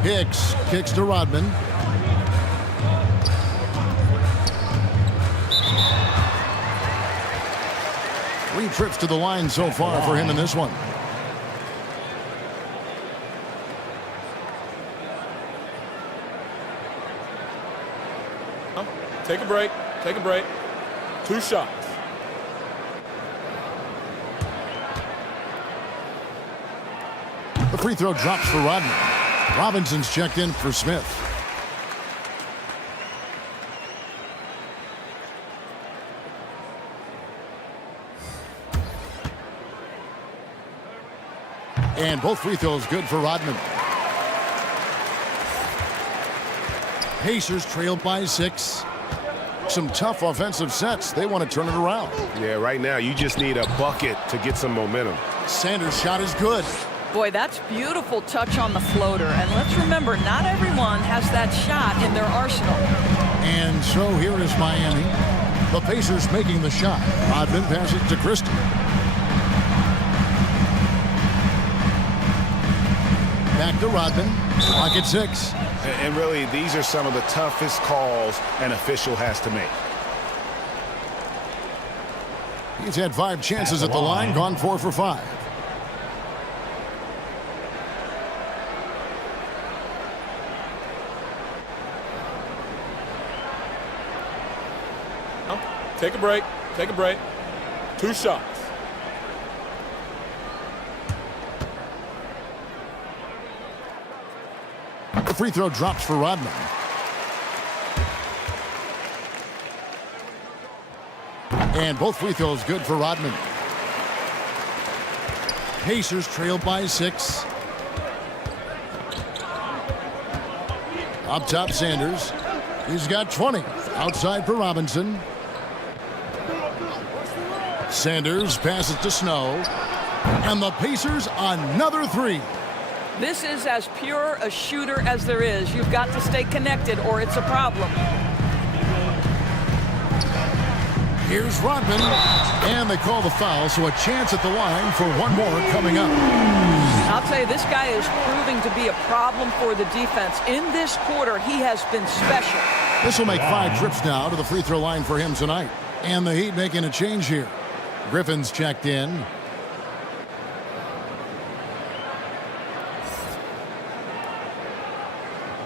Hicks kicks to Rodman. Three trips to the line so far for him in this one. Take a break. Take a break. 2 shots. The free throw drops for Rodman. Robinson's checked in for Smith. And both free throws good for Rodman. Pacers trailed by 6. Some tough offensive sets. They want to turn it around. Yeah, right now you just need a bucket to get some momentum. Sanders' shot is good. Boy, that's beautiful touch on the floater. And let's remember, not everyone has that shot in their arsenal. And so here is Miami. The Pacers making the shot. Rodman passes to Christie. Back to Rodman. Clock at 6. And really, these are some of the toughest calls an official has to make. He's had 5 chances at the line, gone 4 for 5. Take a break. Take a break. 2 shots. The free throw drops for Rodman. And both free throws good for Rodman. Pacers trailed by 6. Up top, Sanders. He's got 20. Outside for Robinson. Sanders passes to Snow. And the Pacers another 3. This is as pure a shooter as there is. You've got to stay connected or it's a problem. Here's Rodman. And they call the foul, so a chance at the line for one more coming up. I'll tell you, this guy is proving to be a problem for the defense. In this quarter, he has been special. This will make 5 trips now to the free throw line for him tonight. And the Heat making a change here. Griffin's checked in.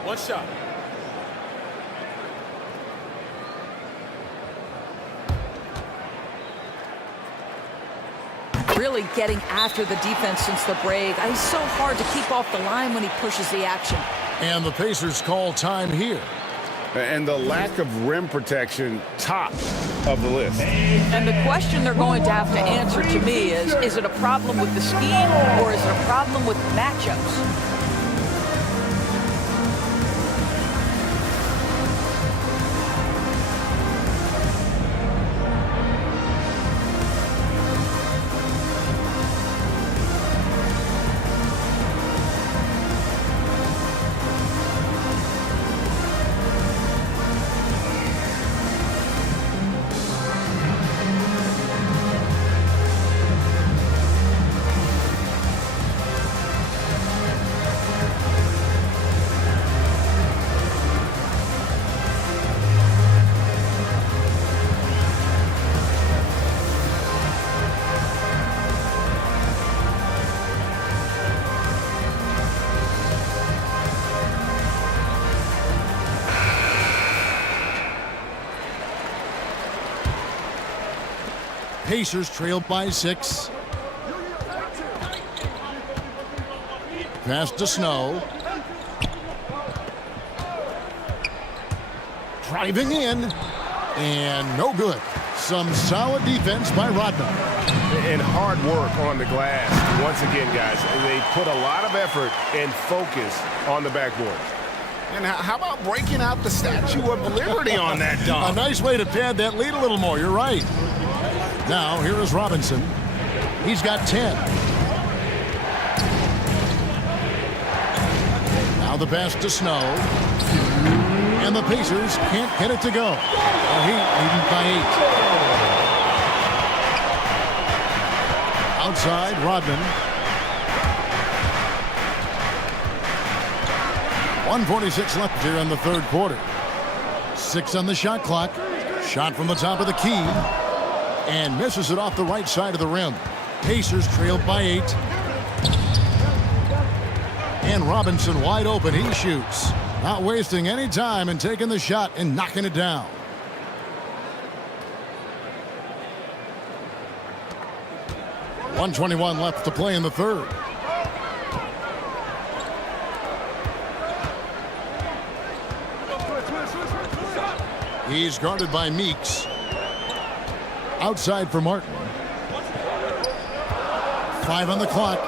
One shot. Really getting after the defense since the break. He's so hard to keep off the line when he pushes the action. And the Pacers call time here. And the lack of rim protection, top of the list. And the question they're going to have to answer to me is it a problem with the scheme or is it a problem with matchups? Pacers trailed by 6. pass to Snow. Driving in, and no good. Some solid defense by Rodman. And hard work on the glass. Once again, guys, they put a lot of effort and focus on the backboard. And how about breaking out the Statue of Liberty on that dunk? A nice way to pad that lead a little more. You're right. Now, here is Robinson. He's got 10. Now the pass to Snow. And the Pacers can't get it to go. The Heat leading by 8. Outside, Rodman. 1:46 left here in the third quarter. 6 on the shot clock. Shot from the top of the key. And misses it off the right side of the rim. Pacers trailed by 8. And Robinson wide open. He shoots. Not wasting any time and taking the shot and knocking it down. .121 left to play in the third. He's guarded by Meeks. Outside for Martin. 5 on the clock.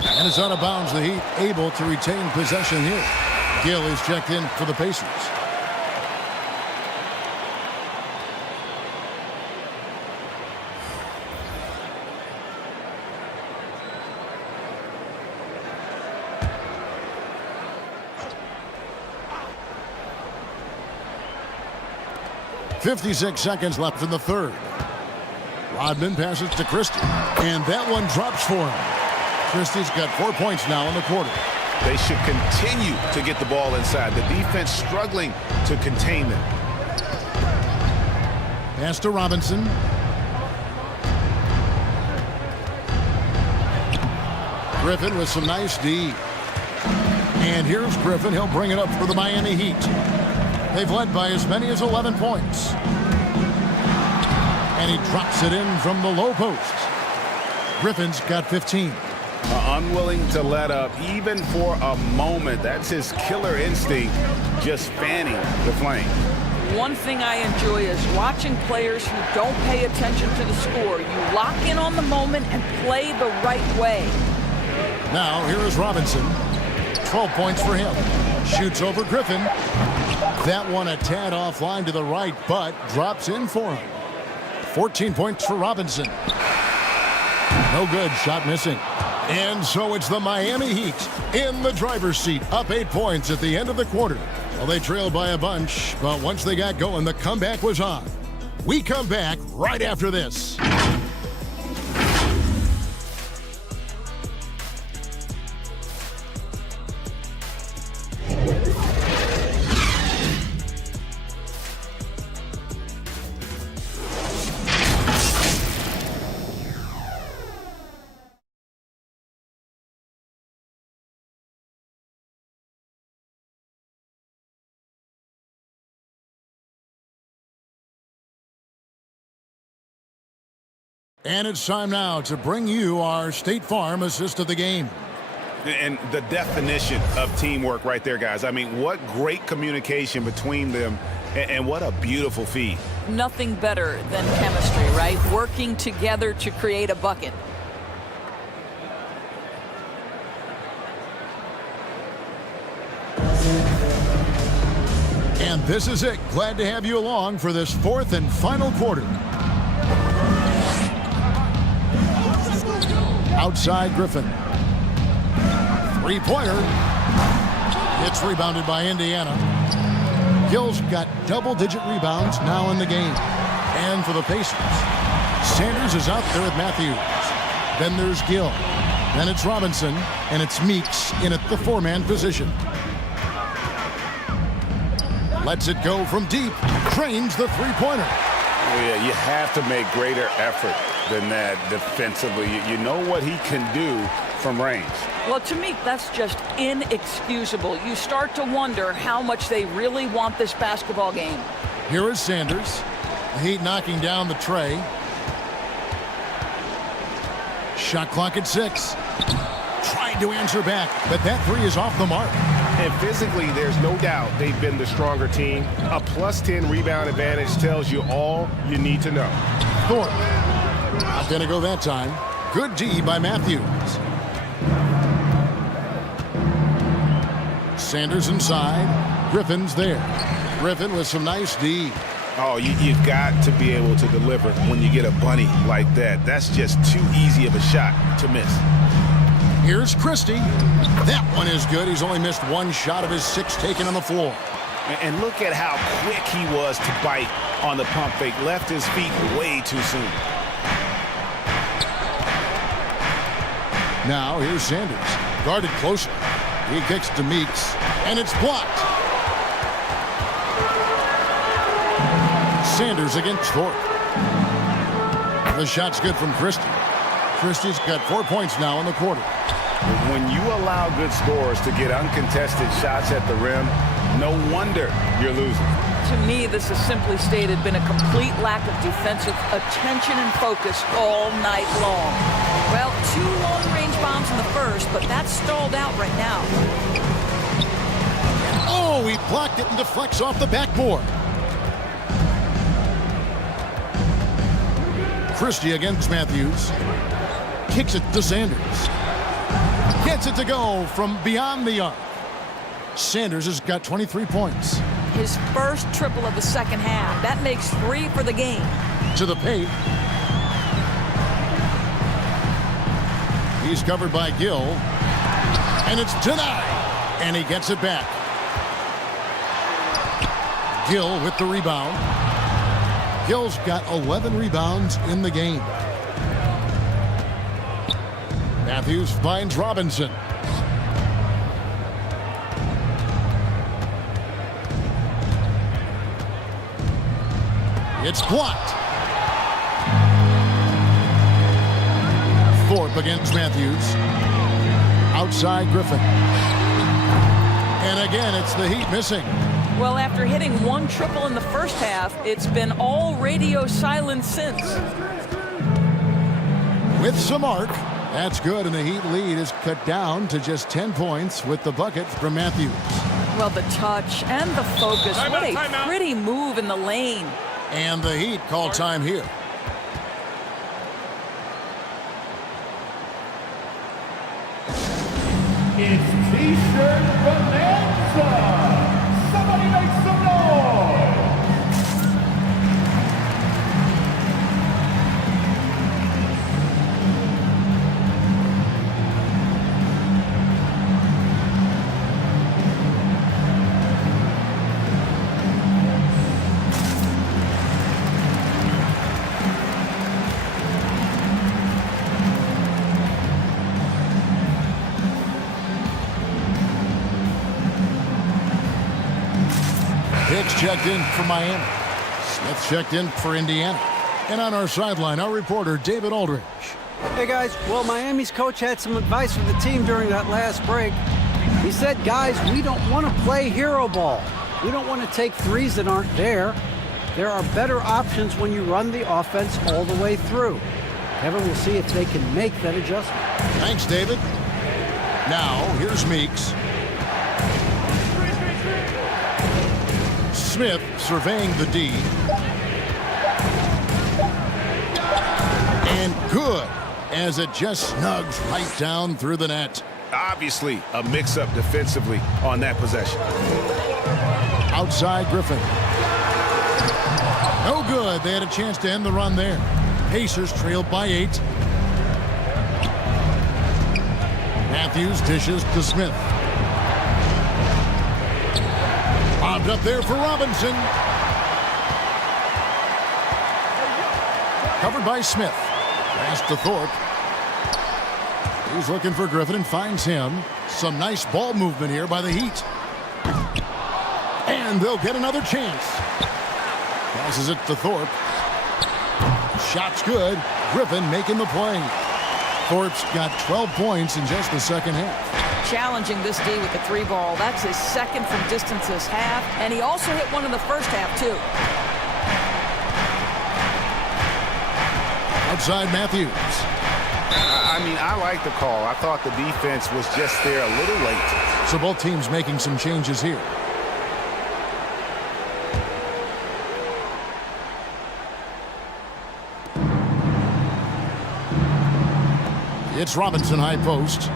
And it's out of bounds. The Heat able to retain possession here. Gill is checked in for the Pacers. .56 seconds left in the third. Rodman passes to Christie. And that one drops for him. Christie's got 4 points now in the quarter. They should continue to get the ball inside. The defense struggling to contain them. Pass to Robinson. Griffin with some nice D. And here's Griffin. He'll bring it up for the Miami Heat. They've led by as many as 11 points. And he drops it in from the low post. Griffin's got 15. Unwilling to let up even for a moment. That's his killer instinct, just fanning the flame. One thing I enjoy is watching players who don't pay attention to the score. You lock in on the moment and play the right way. Now here is Robinson. 12 points for him. Shoots over Griffin. That one a tad offline to the right, but drops in for him. 14 points for Robinson. No good. Shot missing. And so it's the Miami Heat in the driver's seat, up 8 points at the end of the quarter. Well, they trailed by a bunch, but once they got going, the comeback was on. We come back right after this. And it's time now to bring you our State Farm assist of the game. And the definition of teamwork right there, guys. I mean, what great communication between them, and what a beautiful feed. Nothing better than chemistry, right? Working together to create a bucket. And this is it. Glad to have you along for this fourth and final quarter. Outside Griffin. Three-pointer. It's rebounded by Indiana. Gill's got double-digit rebounds now in the game. And for the Pacers, Sanders is out there with Matthews. Then there's Gill. Then it's Robinson. And it's Meeks in at the four-man position. Lets it go from deep. Trains the three-pointer. Oh, yeah, you have to make greater effort than that defensively. You know what he can do from range. Well, to me, that's just inexcusable. You start to wonder how much they really want this basketball game. Here is Sanders. The Heat knocking down the tray. Shot clock at 6. Tried to answer back, but that three is off the mark. And physically, there's no doubt they've been the stronger team. A plus 10 rebound advantage tells you all you need to know. Thorpe. Not going to go that time. Good D by Matthews. Sanders inside. Griffin's there. Griffin with some nice D. Oh, you've got to be able to deliver when you get a bunny like that. That's just too easy of a shot to miss. Here's Christie. That one is good. He's only missed one shot of his 6 taken on the floor. And look at how quick he was to bite on the pump fake. Left his feet way too soon. Now here's Sanders. Guarded closer. He kicks to Meeks, and it's blocked. Sanders against Thorpe. The shot's good from Christie. Christie's got 4 points now in the quarter. When you allow good scorers to get uncontested shots at the rim, no wonder you're losing. To me, this has simply stated been a complete lack of defensive attention and focus all night long. Well, 2 long-range bombs in the first, but that's stalled out right now. Oh, he blocked it and deflects off the backboard. Christie against Matthews. Kicks it to Sanders. Gets it to go from beyond the arc. Sanders has got 23 points. His first triple of the second half. That makes 3 for the game. To the paint. He's covered by Gill. And it's denied. And he gets it back. Gill with the rebound. Gill's got 11 rebounds in the game. Matthews finds Robinson. It's blocked. Thorpe against Matthews. Outside Griffin. And again, it's the Heat missing. Well, after hitting 1 triple in the first half, it's been all radio silence since. With some arc. That's good, and the Heat lead is cut down to just 10 points with the bucket from Matthews. Well, the touch and the focus. What a pretty move in the lane. And the Heat call time here. It's T-shirt bonanza. Somebody make some noise. Hicks checked in for Miami. Smith checked in for Indiana. And on our sideline, our reporter, David Aldridge. Hey, guys. Well, Miami's coach had some advice for the team during that last break. He said, guys, we don't want to play hero ball. We don't want to take threes that aren't there. There are better options when you run the offense all the way through. Kevin will see if they can make that adjustment. Thanks, David. Now, here's Meeks. Smith surveying the D. And good, as it just snugs right down through the net. Obviously, a mix-up defensively on that possession. Outside Griffin. No good. They had a chance to end the run there. Pacers trailed by 8. Matthews dishes to Smith. Bobbed up there for Robinson. Covered by Smith. Pass to Thorpe. He's looking for Griffin and finds him. Some nice ball movement here by the Heat. And they'll get another chance. Passes it to Thorpe. Shot's good. Griffin making the play. Thorpe's got 12 points in just the second half. Challenging this D with the 3 ball. That's his second from distance this half. And he also hit one in the first half, too. Outside Matthews. I mean, I like the call. I thought the defense was just there a little late. So both teams making some changes here. It's Robinson high post.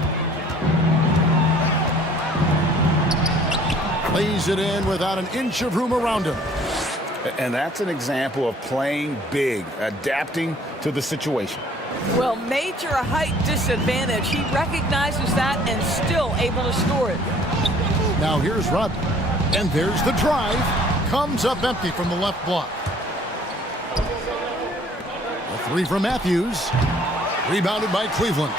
Lays it in without an inch of room around him. And that's an example of playing big, adapting to the situation. Well, major height disadvantage. He recognizes that and still able to score it. Now here's Rudd. And there's the drive. Comes up empty from the left block. A three from Matthews. Rebounded by Cleveland.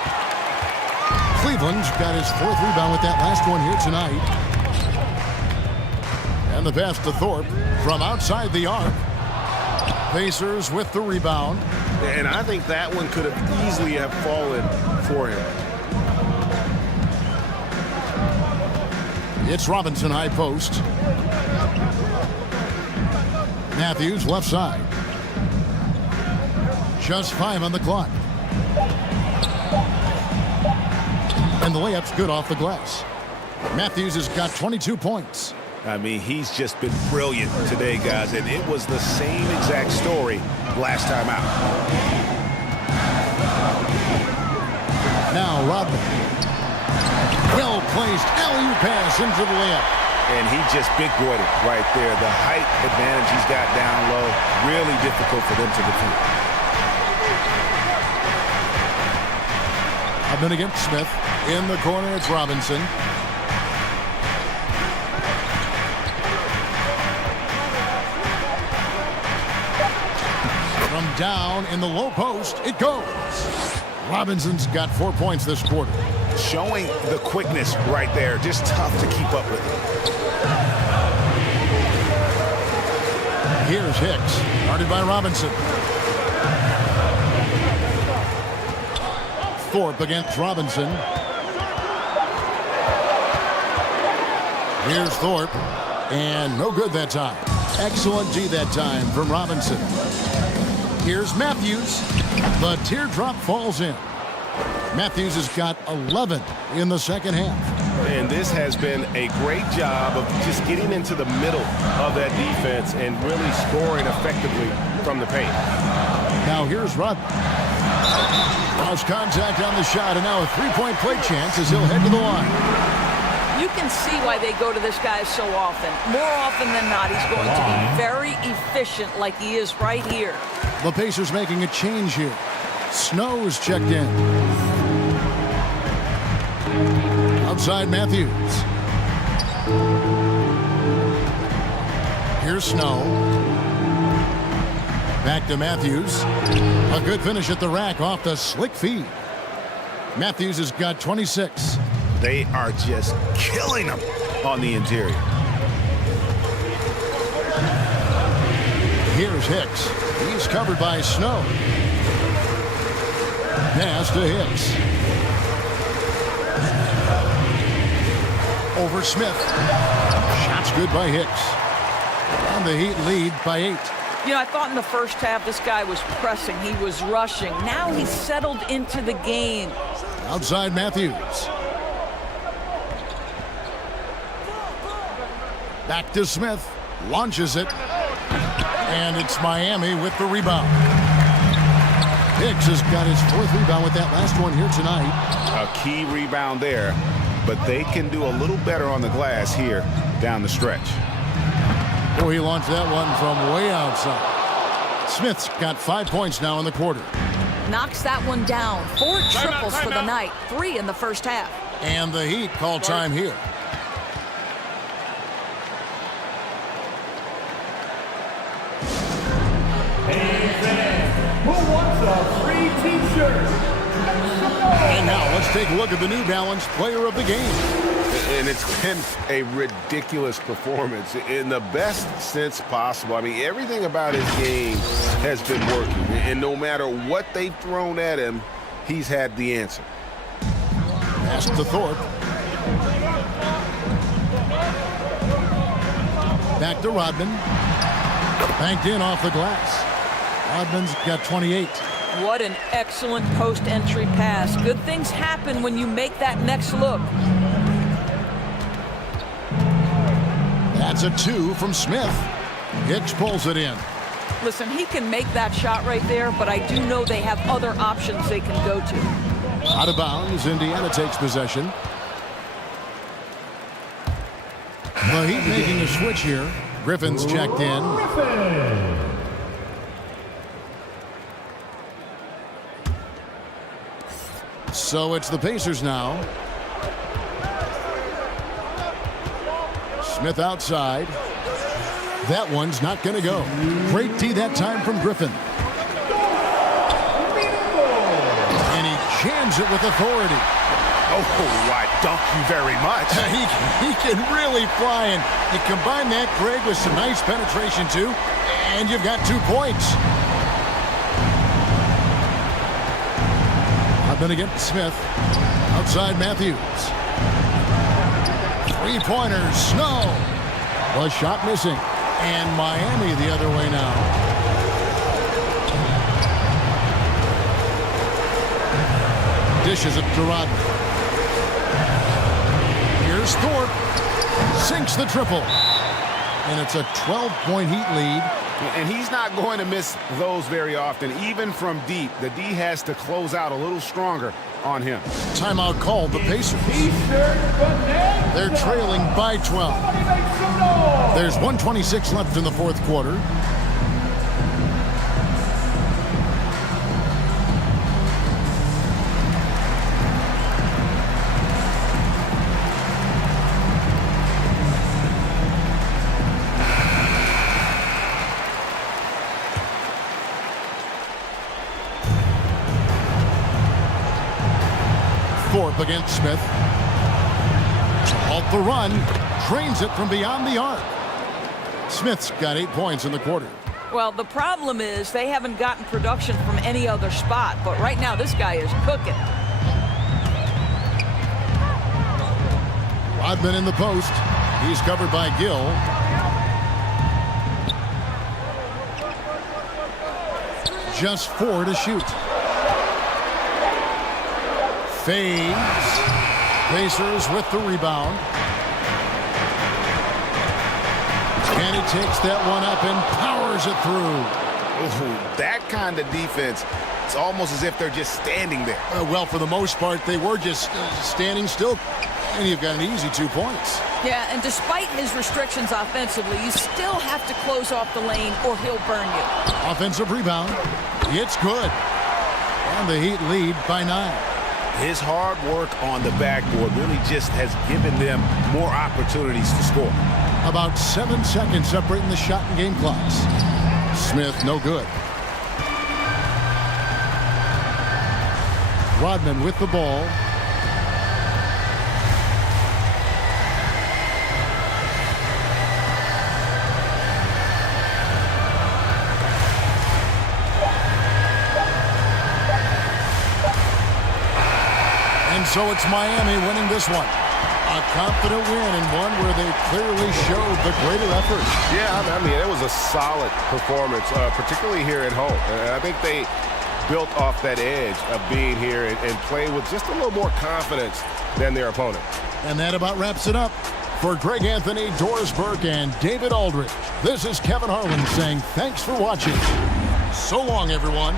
Cleveland's got his fourth rebound with that last one here tonight. And the pass to Thorpe from outside the arc. Pacers with the rebound. And I think that one could have easily have fallen for him. It's Robinson high post. Matthews left side. Just 5 on the clock. And the layup's good off the glass. Matthews has got 22 points. I mean, he's just been brilliant today, guys, and it was the same exact story last time out. Now Rodman. Well-placed alley-oop pass into the layup. And he just big-boyed it right there. The height advantage he's got down low, really difficult for them to defend. Rodman against Smith. In the corner, it's Robinson. From down in the low post, it goes. Robinson's got 4 points this quarter. Showing the quickness right there. Just tough to keep up with it. Here's Hicks, guarded by Robinson. Thorpe against Robinson. Here's Thorpe, and no good that time. Excellent D that time from Robinson. Here's Matthews. The teardrop falls in. Matthews has got 11 in the second half. And this has been a great job of just getting into the middle of that defense and really scoring effectively from the paint. Now here's Rudd. Lost contact on the shot, and now a three-point play chance as he'll head to the line. You can see why they go to this guy so often. More often than not, he's going to be very efficient like he is right here. The Pacers making a change here. Snow is checked in. Outside Matthews. Here's Snow. Back to Matthews. A good finish at the rack off the slick feed. Matthews has got 26. They are just killing them on the interior. Here's Hicks. He's covered by Snow. Pass to Hicks. Over Smith. Shot's good by Hicks. And the Heat lead by 8. You know, I thought in the first half this guy was pressing. He was rushing. Now he's settled into the game. Outside Matthews. Back to Smith. Launches it. And it's Miami with the rebound. Hicks has got his fourth rebound with that last one here tonight. A key rebound there, but they can do a little better on the glass here down the stretch. Oh, he launched that one from way outside. Smith's got 5 points now in the quarter. Knocks that one down. 4 triples for the night. 3 in the first half. And the Heat call time here. Who wants a free t-shirt? And now let's take a look at the New Balance player of the game. And it's been a ridiculous performance in the best sense possible. I mean, everything about his game has been working. And no matter what they've thrown at him, he's had the answer. Pass to Thorpe. Back to Rodman. Banked in off the glass. Rodman's got 28. What an excellent post-entry pass. Good things happen when you make that next look. That's a 2 from Smith. Hicks pulls it in. Listen, he can make that shot right there, but I do know they have other options they can go to. Out of bounds, Indiana takes possession. The Heat making a switch here. Griffin's checked in. So it's the Pacers now. Smith outside. That one's not going to go. Great tee that time from Griffin. And he jams it with authority. Oh, I dunk you very much. He can really fly, and you combine that, Greg, with some nice penetration, too, and you've got 2 points. Up and against Smith. Outside Matthews. 3-pointers. Snow. Was shot missing. And Miami the other way now. Dishes it to Rodman. Here's Thorpe. Sinks the triple. And it's a 12-point Heat lead. And he's not going to miss those very often. Even from deep, the D has to close out a little stronger on him. Timeout called the Pacers. They're trailing by 12. There's 1:26 left in the fourth quarter. Thorpe against Smith. Halt the run. Drains it from beyond the arc. Smith's got 8 points in the quarter. Well, the problem is they haven't gotten production from any other spot, but right now this guy is cooking. Rodman in the post. He's covered by Gill. Just 4 to shoot. Fades. Pacers with the rebound. And he takes that one up and powers it through. Ooh, that kind of defense, it's almost as if they're just standing there. Well, for the most part, they were just standing still. And you've got an easy 2 points. Yeah, and despite his restrictions offensively, you still have to close off the lane or he'll burn you. Offensive rebound. It's good. And the Heat lead by 9. His hard work on the backboard really just has given them more opportunities to score. About 7 seconds separating the shot and game clocks. Smith, no good. Rodman with the ball. And so it's Miami winning this one. A confident win and one where they clearly showed the greater effort. Yeah, I mean, it was a solid performance, particularly here at home. And I think they built off that edge of being here and played with just a little more confidence than their opponent. And that about wraps it up. For Greg Anthony, Doris Burke, and David Aldridge, this is Kevin Harlan saying thanks for watching. So long, everyone.